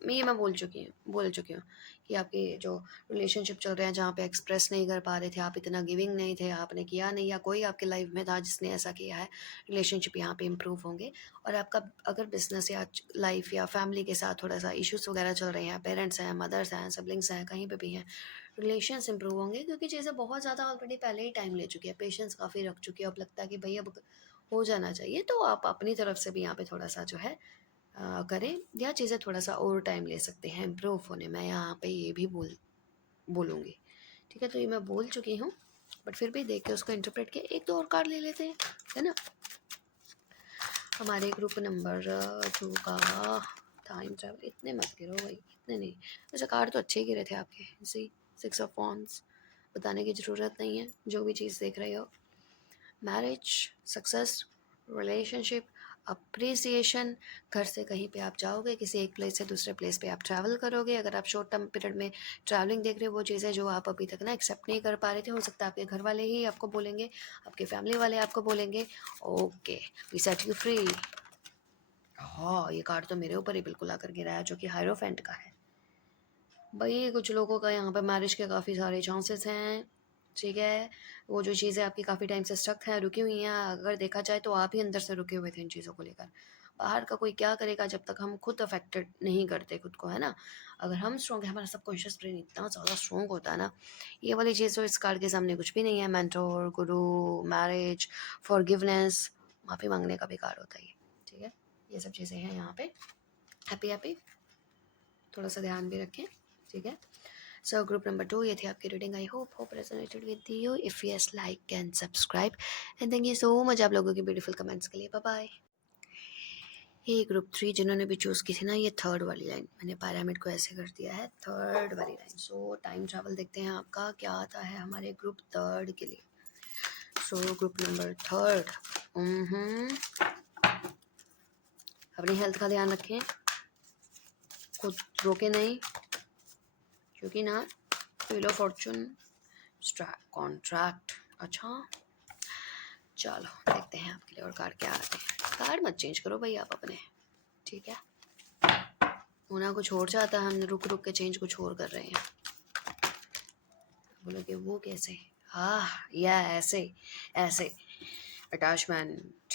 ये मैं बोल चुकी हूँ कि आपके जो रिलेशनशिप चल रहे हैं, जहाँ पे एक्सप्रेस नहीं कर पा रहे थे, आप इतना गिविंग नहीं थे, आपने किया नहीं, या कोई आपके लाइफ में था जिसने ऐसा किया है, रिलेशनशिप यहाँ पे इम्प्रूव होंगे। और आपका अगर बिजनेस या लाइफ या फैमिली के साथ थोड़ा सा इश्यूज वगैरह चल रहे हैं, पेरेंट्स हैं, मदर्स हैं, सिबलिंग्स हैं, कहीं पे भी हैं, रिलेशंस इंप्रूव होंगे, क्योंकि चीज़ें बहुत ज़्यादा ऑलरेडी पहले ही टाइम ले चुकी है, पेशेंस काफ़ी रख चुकी है, अब लगता है कि भाई अब हो जाना चाहिए। तो आप अपनी तरफ से भी यहाँ पे थोड़ा सा जो है करें, या चीज़ें थोड़ा सा और टाइम ले सकते हैं इम्प्रूव होने में, यहाँ पे ये भी बोलूँगी, ठीक है। तो ये मैं बोल चुकी हूँ, बट फिर भी देख के उसको इंटरप्रेट किया, एक दो और कार्ड ले लेते हैं, है ना। हमारे ग्रुप नंबर 2 का टाइम ट्रैवल, इतने मत गिरो भाई, इतने नहीं, वैसे कार्ड तो अच्छे ही गिरे थे आपके, सी 6 ऑफ वॉन्ड्स, बताने की ज़रूरत नहीं है, जो भी चीज़ देख रहे हो, मैरिज, सक्सेस, रिलेशनशिप, अप्रिसिएशन, घर से कहीं पे आप जाओगे, किसी एक प्लेस से दूसरे प्लेस पे आप ट्रैवल करोगे, अगर आप शॉर्ट टर्म पीरियड में ट्रैवलिंग देख रहे हो, वो चीज़ें जो आप अभी तक ना एक्सेप्ट नहीं कर पा रहे थे, हो सकता है आपके घर वाले ही आपको बोलेंगे, आपके फैमिली वाले आपको बोलेंगे, okay we set you free. हाँ, ये कार्ड तो मेरे ऊपर ही बिल्कुल आकर गिरा है, जो कि हायरोफेंट का है भाई। कुछ लोगों का यहाँ पे मैरिज के काफ़ी सारे चांसेस हैं, ठीक है। वो जो चीज़ें आपकी काफ़ी टाइम से स्टक हैं, रुकी हुई हैं, अगर देखा जाए तो आप ही अंदर से रुके हुए थे इन चीज़ों को लेकर, बाहर का कोई क्या करेगा जब तक हम खुद अफेक्टेड नहीं करते खुद को, है ना। अगर हम स्ट्रॉन्ग है, हमारा सबकॉन्शियस ब्रेन इतना ज़्यादा स्ट्रॉन्ग होता है ना, ये वाली चीज़ तो इस कार्ड के सामने कुछ भी नहीं है। मेंटोर, गुरु, मैरिज, फॉरगिवनेस, माफ़ी मांगने का भी कार्ड होता है ये, ठीक है। ये सब चीज़ें हैं यहाँ पे। हैप्पी हैप्पी, थोड़ा सा ध्यान भी रखें, ठीक है। सो ग्रुप नंबर 2 ये थी आपकी reading. I hope resonated with you. If yes, like and subscribe and thank you so much आप लोगों के ब्यूटीफुल कमेंट्स के लिए। Bye bye. ये ग्रुप 3 जिन्होंने भी चूज़ की थी ना, ये थर्ड वाली लाइन मैंने पिरामिड को ऐसे कर दिया है, थर्ड वाली लाइन। सो टाइम ट्रैवल देखते हैं आपका क्या आता है हमारे ग्रुप थर्ड के लिए। सो ग्रुप नंबर थर्ड, अपनी हेल्थ का ध्यान रखें, खुद रोके नहीं, क्योंकि ना व्हील ऑफ फॉर्चून कॉन्ट्रैक्ट। अच्छा चलो देखते हैं आपके लिए और कार्ड क्या आते हैं। कार्ड मत चेंज करो भाई आप अपने, ठीक है। होना कुछ और चाहता है, हम रुक रुक के चेंज कुछ और कर रहे हैं। बोलोगे वो कैसे? हाँ या ऐसे ऐसे अटैचमेंट।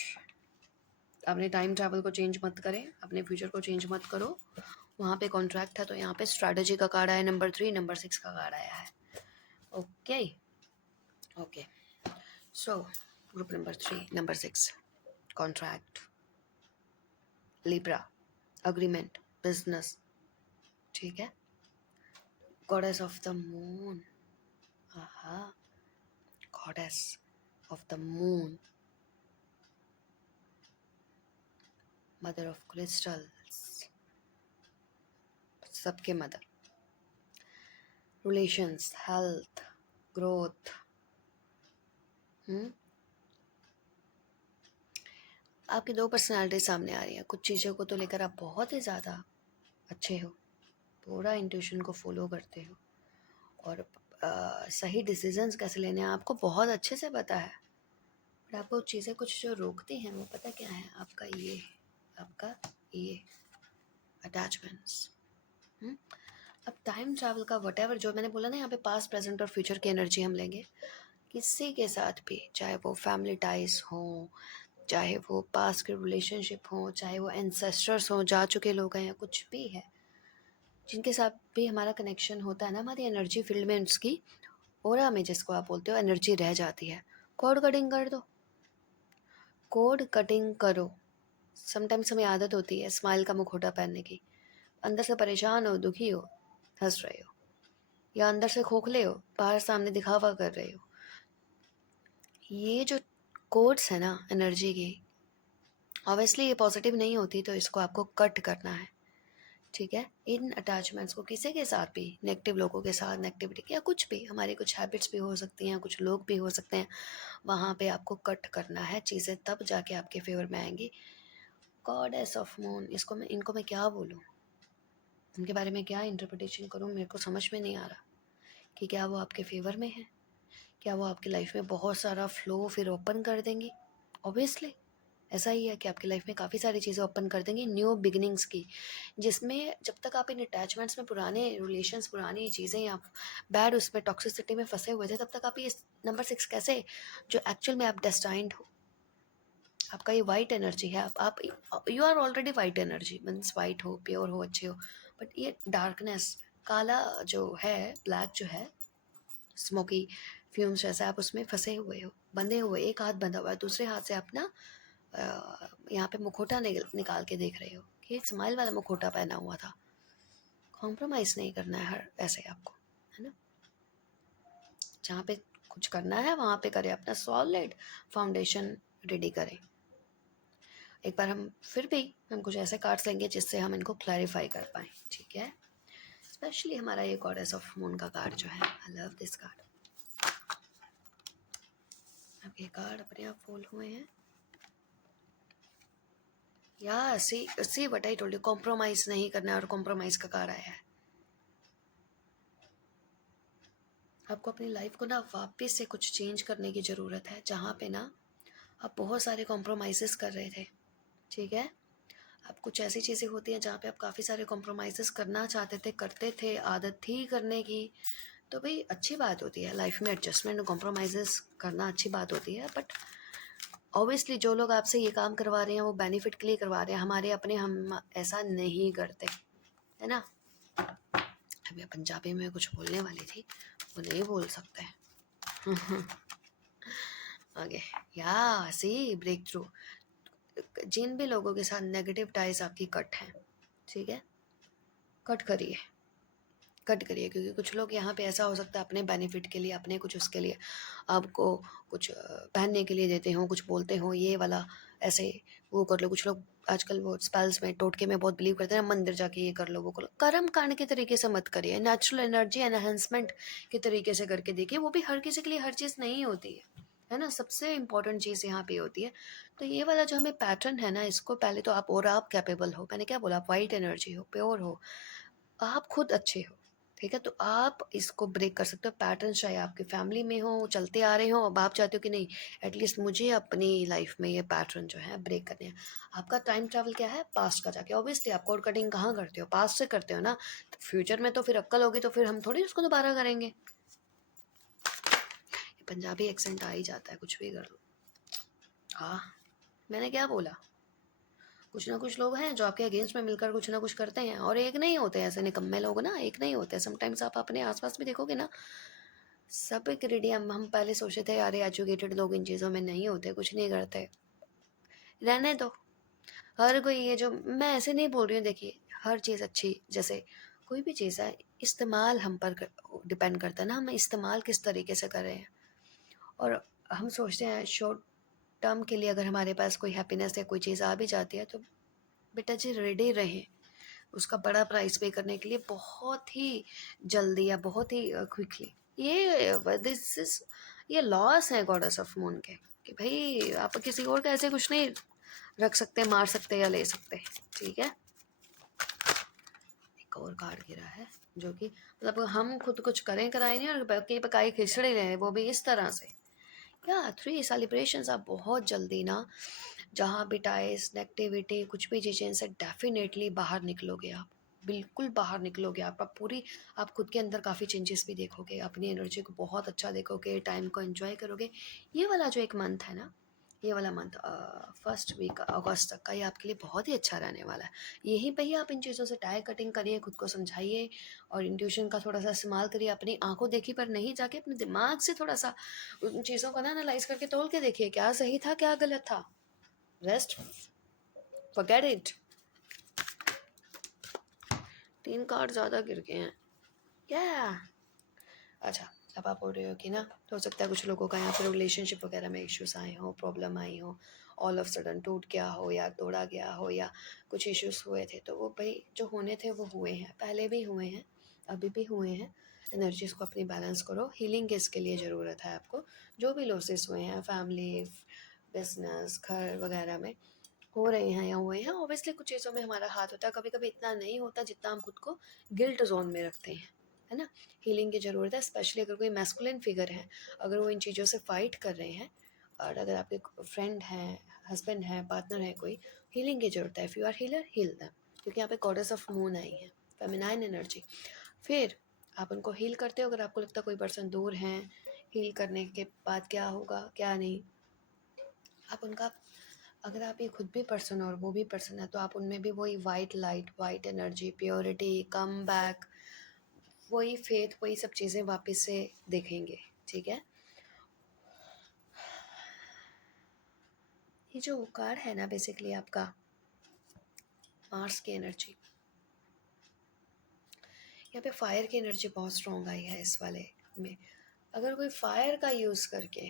अपने टाइम ट्रैवल को चेंज मत करें, अपने फ्यूचर को चेंज मत करो। वहाँ पे कॉन्ट्रैक्ट है तो यहाँ पे स्ट्रैटेजी का कार्ड आया नंबर 3, नंबर 6 का कार्ड आया है। Okay okay, so group number 3 number 6, contract, Libra, agreement, business, ठीक है। गॉडेस ऑफ द मून, आहा, goddess of the moon, mother of crystals, सबके मदर, रिलेशंस, हेल्थ, ग्रोथ। आपकी दो पर्सनालिटी सामने आ रही है। कुछ चीज़ों को तो लेकर आप बहुत ही ज़्यादा अच्छे हो, पूरा इंट्यूशन को फॉलो करते हो और सही डिसीजंस कैसे लेने हैं आपको बहुत अच्छे से पता है। बट आपको चीज़ें कुछ जो रोकती हैं वो पता क्या है? आपका ये अटैचमेंट्स। अब टाइम ट्रैवल का वटेवर जो मैंने बोला ना, यहाँ पे पास्ट, प्रेजेंट और फ्यूचर की एनर्जी हम लेंगे किसी के साथ भी, चाहे वो फैमिली टाइज हों, चाहे वो पास्ट के रिलेशनशिप हों, चाहे वो एंसेस्टर्स हों, जा चुके लोग हैं, या कुछ भी है जिनके साथ भी हमारा कनेक्शन होता है ना, हमारी एनर्जी फील्ड में उसकी ओरा में, जिसको आप बोलते हो, एनर्जी रह जाती है। कोड कटिंग कर दो, कोड कटिंग करो। समटाइम्स हमें आदत होती है स्माइल का मुखौटा पहनने की। अंदर से परेशान हो, दुखी हो, हंस रहे हो, या अंदर से खोखले हो, बाहर सामने दिखावा कर रहे हो। ये जो कोड्स है ना एनर्जी की, ऑब्वियसली ये पॉजिटिव नहीं होती, तो इसको आपको कट करना है, ठीक है। इन अटैचमेंट्स को किसी के साथ भी, नेगेटिव लोगों के साथ, नेगेटिविटी या कुछ भी, हमारी कुछ हैबिट्स भी हो सकती हैं, कुछ लोग भी हो सकते हैं, वहाँ पे आपको कट करना है। चीज़ें तब जाके आपके फेवर में आएंगी। गॉडेस ऑफ मून, इनको मैं क्या बोलूँ, इनके बारे में क्या इंटरप्रिटेशन करूँ, मेरे को समझ में नहीं आ रहा कि क्या वो आपके फेवर में है, क्या वो आपकी लाइफ में बहुत सारा फ्लो फिर ओपन कर देंगी। ऑब्वियसली ऐसा ही है कि आपकी लाइफ में काफ़ी सारी चीज़ें ओपन कर देंगी न्यू बिगिनिंग्स की, जिसमें जब तक आप इन अटैचमेंट्स में, पुराने रिलेशंस, पुरानी चीज़ें या बैड उसमें टॉक्सिसिटी में फंसे हुए थे, तब तक आप ये नंबर 6 कैसे, जो एक्चुअल में आप डेस्टाइंड हो, आपका ये वाइट एनर्जी है, आप you are already white energy, means white हो, प्योर हो, अच्छे हो, बट ये डार्कनेस, काला जो है, ब्लैक जो है, स्मोकी फ्यूम्स जैसा, आप उसमें फंसे हुए हो, बंधे हुए, एक हाथ बंधा हुआ है, दूसरे हाथ से अपना यहाँ पे मुखौटा निकाल के देख रहे हो कि एक स्माइल वाला मुखौटा पहना हुआ था। कॉम्प्रोमाइज़ नहीं करना है हर ऐसे आपको, है ना। जहाँ पे कुछ करना है वहाँ पे करें, अपना सॉलिड फाउंडेशन रेडी करें। एक बार हम कुछ ऐसे कार्ड्स लेंगे जिससे हम इनको क्लैरिफाई कर पाएँ, ठीक है। स्पेशली हमारा ये गॉडेस ऑफ मून का कार्ड जो है, आई लव दिस कार्ड। अब ये कार्ड अपने आप फॉल हुए हैं। या see what I told you, compromise नहीं करना है, और कॉम्प्रोमाइज़ का कार्ड आया है। आपको अपनी लाइफ को ना वापस से कुछ चेंज करने की ज़रूरत है, जहाँ पे ना आप बहुत सारे कॉम्प्रोमाइज़ेस कर रहे थे, ठीक है। अब कुछ ऐसी चीज़ें होती हैं जहाँ पे आप काफ़ी सारे कॉम्प्रोमाइज़ेस करना चाहते थे, करते थे, आदत थी करने की, तो भाई अच्छी बात होती है लाइफ में, एडजस्टमेंट और कॉम्प्रोमाइज़ेस करना अच्छी बात होती है, बट ऑब्वियसली जो लोग आपसे ये काम करवा रहे हैं वो बेनिफिट के लिए करवा रहे हैं, हमारे अपने हम ऐसा नहीं करते, है ना। अभी मैं पंजाबी में कुछ बोलने वाली थी, वो नहीं बोल सकते। ओके, या सी ब्रेक थ्रू। जिन भी लोगों के साथ नेगेटिव टाइज आपकी कट है, ठीक है, कट करिए, कट करिए, क्योंकि कुछ लोग यहाँ पे ऐसा हो सकता है अपने बेनिफिट के लिए, अपने कुछ उसके लिए आपको कुछ पहनने के लिए देते हों, कुछ बोलते हों ये वाला ऐसे वो कर लो। कुछ लोग आजकल वो स्पेल्स में, टोटके में बहुत बिलीव करते हैं, मंदिर जाके ये कर लो वो कर लो। कर्म कांड के तरीके से मत करिए, नेचुरल एनर्जी एनहेंसमेंट के तरीके से करके देखिए। वो भी हर किसी के लिए हर चीज़ नहीं होती है ना। सबसे इम्पॉर्टेंट चीज़ यहाँ पे होती है। तो ये वाला जो हमें पैटर्न है ना, इसको पहले तो आप, और आप कैपेबल हो, मैंने क्या बोला, आप वाइट एनर्जी हो, प्योर हो, आप खुद अच्छे हो, ठीक है, तो आप इसको ब्रेक कर सकते हो। पैटर्न चाहे आपकी फैमिली में हो, चलते आ रहे हो, अब आप चाहते हो कि नहीं एटलीस्ट मुझे अपनी लाइफ में ये पैटर्न जो है ब्रेक करने हैं। आपका टाइम ट्रैवल क्या है, पास्ट का जाके। ऑब्वियसली आप कोड कटिंग कहाँ करते हो, पास्ट से करते हो ना। तो फ्यूचर में तो फिर अक्ल होगी, तो फिर हम थोड़ी उसको दोबारा करेंगे। पंजाबी एक्सेंट आ ही जाता है, कुछ भी कर लो। हाँ, मैंने क्या बोला, कुछ ना कुछ लोग हैं जो आपके अगेंस्ट में मिलकर कुछ ना कुछ करते हैं, और एक नहीं होते ऐसे निकम्मे लोग ना, एक नहीं होते। समटाइम्स आप अपने आसपास भी देखोगे ना, सब एक रेडी। हम पहले सोचते थे यार एजुकेटेड लोग इन चीज़ों में नहीं होते, कुछ नहीं करते, रहने दो। हर कोई ये जो, मैं ऐसे नहीं बोल रही हूँ, देखिए हर चीज़ अच्छी, जैसे कोई भी चीज़ है, इस्तेमाल हम पर डिपेंड करता है ना, हम इस्तेमाल किस तरीके से कर रहे हैं। और हम सोचते हैं शॉर्ट टर्म के लिए अगर हमारे पास कोई हैप्पीनेस या कोई चीज़ आ भी जाती है, तो बेटा जी रेडी रहें उसका बड़ा प्राइस पे करने के लिए, बहुत ही जल्दी या बहुत ही क्विकली। ये दिस इज, ये लॉस है गॉडेस ऑफ मून के, कि भाई आप किसी और का ऐसे कुछ नहीं रख सकते, मार सकते या ले सकते, ठीक है। एक और कार्ड गिरा है जो कि मतलब हम खुद कुछ करें कराएं नहीं, और बाकी पकाई खिचड़ी लें, वो भी इस तरह से। या 3 सेलिब्रेशंस, आप बहुत जल्दी ना जहाँ भी टाइस नेगेटिविटी कुछ भी चीज़ें, इनसे डेफिनेटली बाहर निकलोगे आप, बिल्कुल बाहर निकलोगे आप पूरी। आप खुद के अंदर काफ़ी चेंजेस भी देखोगे, अपनी एनर्जी को बहुत अच्छा देखोगे, टाइम को एंजॉय करोगे। ये वाला जो एक मंथ है ना, ये वाला मंथ फर्स्ट वीक अगस्त तक का, ये आपके लिए बहुत ही अच्छा रहने वाला है। यहीं पे ही आप इन चीज़ों से टाई कटिंग करिए, खुद को समझाइए, और इंट्यूशन का थोड़ा सा इस्तेमाल करिए। अपनी आंखों देखी पर नहीं जाके अपने दिमाग से थोड़ा सा उन चीज़ों को ना एनालाइज करके तोल के देखिए, क्या सही था क्या गलत था। Rest forget it. 3 कार्ड ज़्यादा गिर गए हैं, क्या। अच्छा, अब आप बोल रहे हो कि ना, तो हो सकता है कुछ लोगों का यहाँ पर रिलेशनशिप वगैरह में इश्यूज आए हो, प्रॉब्लम आई हो, ऑल ऑफ सडन टूट गया हो या तोड़ा गया हो, या कुछ इश्यूज हुए थे, तो वो भाई जो होने थे वो हुए हैं, पहले भी हुए हैं, अभी भी हुए हैं। एनर्जीज़ को अपनी बैलेंस करो, हीलिंग की इसके लिए ज़रूरत है आपको। जो भी लॉसेस हुए हैं फैमिली, बिजनेस, घर वगैरह में हो रहे हैं या हुए हैं, ऑब्वियसली कुछ चीज़ों में हमारा हाथ होता है, कभी कभी इतना नहीं होता जितना हम खुद को गिल्ट जोन में रखते हैं, है ना। हीलिंग की ज़रूरत है, स्पेशली अगर कोई मैस्कुलिन फिगर है, अगर वो इन चीज़ों से फाइट कर रहे हैं, और अगर आपके फ्रेंड हैं, हस्बैंड है, पार्टनर है कोई, हीलिंग की ज़रूरत है। If you are healer, heal them, क्योंकि यहाँ पे गॉडेस ऑफ मून आई है, फेमिनाइन एनर्जी। फिर आप उनको हील करते हो। अगर आपको लगता है कोई पर्सन दूर हैं, हील करने के बाद क्या होगा क्या नहीं, आप उनका, अगर आप ये खुद भी पर्सन और वो भी पर्सन है, तो आप उनमें भी वही white light, white energy, purity, come back, वही फेथ, वही सब चीज़ें वापस से देखेंगे, ठीक है। ये जो कार्ड है ना, बेसिकली आपका मार्स की एनर्जी, यहाँ पे फायर की एनर्जी बहुत स्ट्रॉन्ग आई है इस वाले में। अगर कोई फायर का यूज़ करके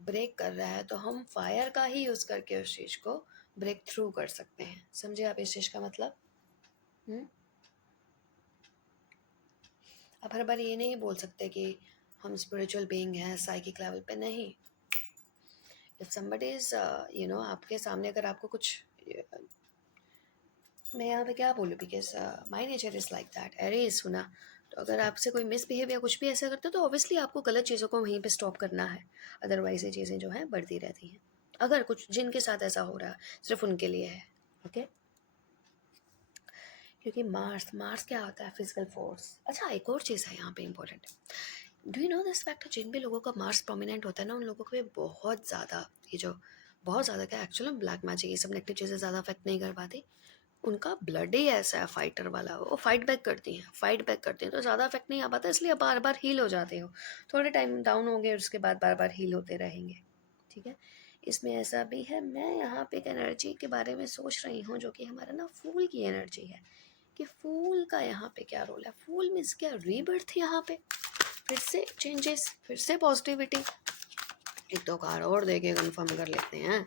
ब्रेक कर रहा है, तो हम फायर का ही यूज़ करके उस चीज़ को ब्रेक थ्रू कर सकते हैं। समझे आप इस चीज़ का मतलब। आप हर बार ये नहीं बोल सकते कि हम स्पिरिचुअल बीइंग हैं साइकिक लेवल पे, नहीं। इफ समबडी इज आपके सामने अगर आपको कुछ मैं यहाँ पे क्या बोलूँ, because my nature is like that, Aries सुना। तो अगर आपसे कोई मिसबिहेव या कुछ भी ऐसा करते हो, तो ऑब्वियसली आपको गलत चीज़ों को वहीं पे स्टॉप करना है, अदरवाइज ये चीज़ें जो हैं बढ़ती रहती हैं। अगर कुछ जिनके साथ ऐसा हो रहा है, सिर्फ उनके लिए है, ओके। क्योंकि मार्स, मार्स क्या होता है, फिजिकल फोर्स। अच्छा, एक और चीज़ है यहाँ पे important, do you know this fact, जिन भी लोगों का मार्स प्रोमिनेंट होता है ना, उन लोगों को बहुत ज़्यादा ये जो बहुत ज़्यादा क्या एक्चुअली ब्लैक मैजिक ये सब नेगेटिव चीज़ें ज़्यादा अफेक्ट नहीं कर पाती। उनका ब्लड ही ऐसा है फाइटर वाला, वो फाइट बैक करती हैं, फाइट बैक करती हैं, तो ज़्यादा इफेक्ट नहीं आ पाता, इसलिए आप बार बार हील हो जाते हो। थोड़े टाइम डाउन होंगे और उसके बाद बार बार हील होते रहेंगे। ठीक है, इसमें ऐसा भी है। मैं यहाँ पे एक एनर्जी के बारे में सोच रही हूँ जो कि हमारा ना फूल की एनर्जी है, कि फूल का यहाँ पे क्या रोल है। फूल मीन्स क्या, रीबर्थ यहाँ पे, फिर से चेंजेस, फिर से पॉजिटिविटी। एक दो कार्ड और देके कंफर्म कर लेते हैं।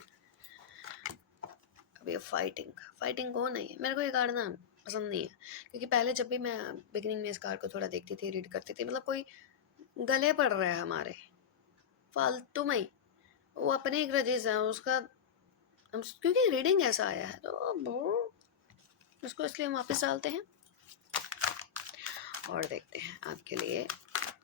अब ये फाइटिंग, फाइटिंग कौन है, मेरे को ये कार्ड ना पसंद नहीं है, क्योंकि पहले जब भी मैं बिगिनिंग में इस कार्ड को थोड़ा देखती थी, रीड करती थी, मतलब कोई गले पड़ रहा है हमारे फालतू में ही, वो अपने ही ग्रजेस हैं उसका, हम क्योंकि रीडिंग ऐसा आया है तो उसको इसलिए हम वापस डालते हैं और देखते हैं आपके लिए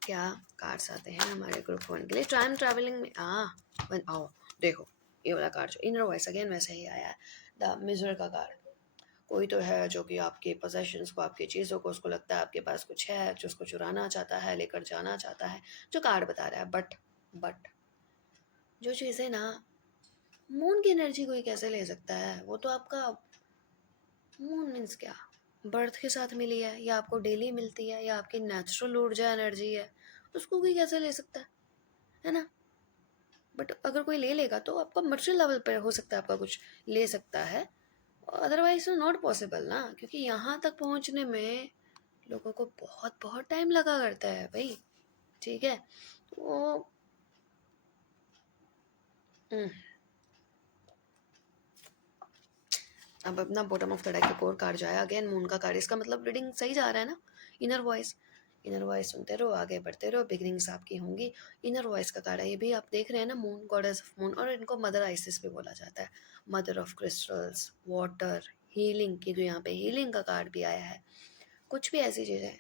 क्या कार्ड्स आते हैं हमारे ग्रुप 1 के लिए। टाइम ट्रैवलिंग में आओ देखो, ये वाला कार्ड जो इनर वॉइस अगेन वैसे ही आया है, द मिजर का कार्ड। कोई तो है जो कि आपके पोजेशंस को, आपकी चीज़ों को, उसको लगता है आपके पास कुछ है जो उसको चुराना चाहता है, लेकर जाना चाहता है, जो कार्ड बता रहा है। बट जो चीज़ें ना, मून की एनर्जी कोई कैसे ले सकता है, वो तो आपका मून मीन्स क्या, बर्थ के साथ मिली है, या आपको डेली मिलती है, या आपकी नेचुरल ऊर्जा एनर्जी है, उसको कोई कैसे ले सकता है ना। बट अगर कोई ले लेगा तो आपका मटेरियल लेवल पर हो सकता है आपका कुछ ले सकता है, अदरवाइज तो नॉट पॉसिबल ना, क्योंकि यहाँ तक पहुँचने में लोगों को बहुत बहुत टाइम लगा करता है भाई। ठीक है, तो हम्म, अब अपना बॉटम ऑफ द डेक के कोर कार्ड जाए अगेन मून का कार्ड, इसका मतलब रीडिंग सही जा रहा है ना। इनर वॉइस, इनर वॉइस सुनते रहो, आगे बढ़ते रहो, बिगिनिंग्स आपकी होंगी। इनर वॉइस का कार्ड है ये भी, आप देख रहे हैं ना, मून गॉडेस ऑफ मून, और इनको मदर आइसिस भी बोला जाता है, mother of crystals, water, healing की, जो यहाँ पे हीलिंग का कार्ड भी आया है। कुछ भी ऐसी चीज़ें हैं,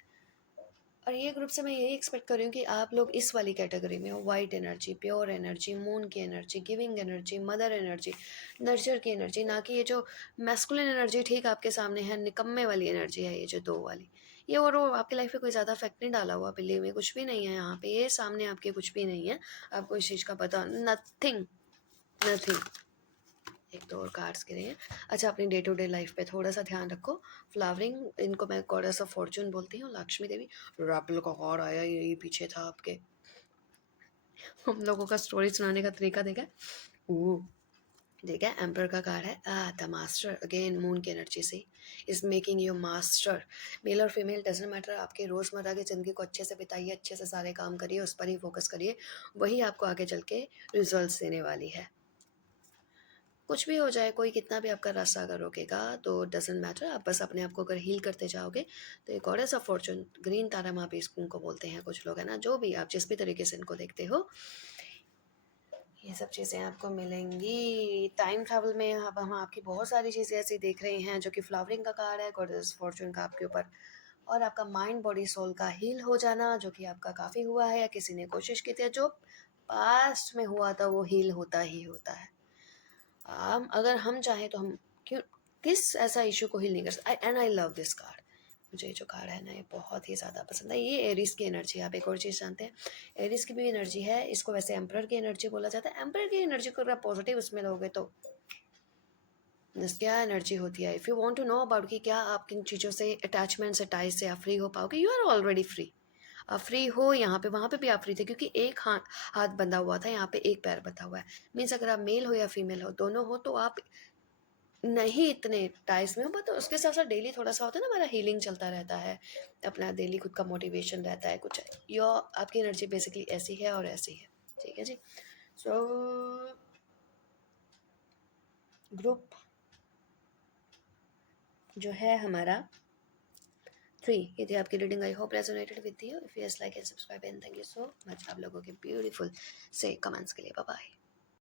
और ये ग्रुप से मैं यही एक्सपेक्ट कर रही हूँ कि आप लोग इस वाली कैटेगरी में हो, white energy, pure energy, moon की energy, giving energy, mother energy, nurture की एनर्जी, ना कि ये जो मैस्कुलिन एनर्जी ठीक आपके सामने है, निकम्मे वाली एनर्जी है ये जो दो वाली। ये और वो आपकी लाइफ पे कोई ज़्यादा इफेक्ट नहीं डाला हुआ, बिलीव में कुछ भी नहीं है यहाँ पे, ये सामने आपके कुछ भी नहीं है, आपको इस चीज़ का पता, नथिंग, नथिंग। एक तो और कार्ड्स गिरे हैं। अच्छा, अपनी डे टू डे लाइफ पे थोड़ा सा ध्यान रखो। फ्लावरिंग, इनको मैं गॉडेस ऑफ फॉर्चून बोलती हूँ, लक्ष्मी देवी। रैपल का कार्ड आया, यही पीछे था आपके, हम लोगों का स्टोरी सुनाने का तरीका देखा। ओह, ठीक है, एम्पर का कार्ड है, द मास्टर अगेन मून की एनर्जी से, is making you master. Male और फीमेल डजंट मैटर, आपके रोज़मर्रा की ज़िंदगी को अच्छे से बिताइए, अच्छे से सारे काम करिए, उस पर ही फोकस करिए, वही आपको आगे चल के रिजल्ट देने वाली है। कुछ भी हो जाए, कोई कितना भी आपका रास्ता अगर रोकेगा तो डजेंट मैटर, आप बस अपने आप को अगर हील करते जाओगे तो एक गॉडेस ऑफ फॉर्चून, ग्रीन तारा माँ भी इनको बोलते हैं कुछ लोग, है ना, जो भी आप जिस भी तरीके से इनको देखते हो, ये सब चीज़ें आपको मिलेंगी। टाइम ट्रैवल में अब हम आपकी बहुत सारी चीज़ें ऐसी देख रहे हैं, जो कि फ्लावरिंग का कार्ड है, गॉडेस फॉर्चून का आपके ऊपर, और आपका माइंड बॉडी सोल का हील हो जाना, जो कि आपका काफ़ी हुआ है, या किसी ने कोशिश की थी, जो पास्ट में हुआ था वो हील होता ही होता है। अगर हम चाहें तो हम क्यों, किस ऐसा इशू को हील नहीं कर सकते। And I love this card, मुझे जो कार्ड है ना ये बहुत ही ज़्यादा पसंद है। ये एरिस की एनर्जी है। आप एक और चीज़ जानते हैं, एरिस की भी एनर्जी है, इसको वैसे एम्परर की एनर्जी बोला जाता है। एम्परर की एनर्जी को अगर आप पॉजिटिव उसमें लोगे तो क्या एनर्जी होती है। If you want to know about कि क्या आप किन चीज़ों से, अटैचमेंट से, टाइज से आप फ्री हो पाओगे, यू आर ऑलरेडी फ्री। आप फ्री हो यहाँ पे, वहाँ पे भी आप फ्री थे, क्योंकि एक हाथ बंधा हुआ था, यहाँ पे एक पैर बंधा हुआ है। मीन्स अगर आप मेल हो या फीमेल हो, दोनों हो, तो आप नहीं इतने टाइज में हो, बट उसके साथ साथ डेली थोड़ा सा होता है ना, हमारा हीलिंग चलता रहता है, अपना डेली खुद का मोटिवेशन रहता है कुछ, यो आपकी एनर्जी बेसिकली ऐसी है और ऐसी है। ठीक है जी। सो ग्रुप जो है हमारा 3, ये थी आपकी reading. I hope resonated with you. If yes, like and subscribe and thank you so much आप लोगों के ब्यूटीफुल से कमेंट्स के लिए। Bye bye.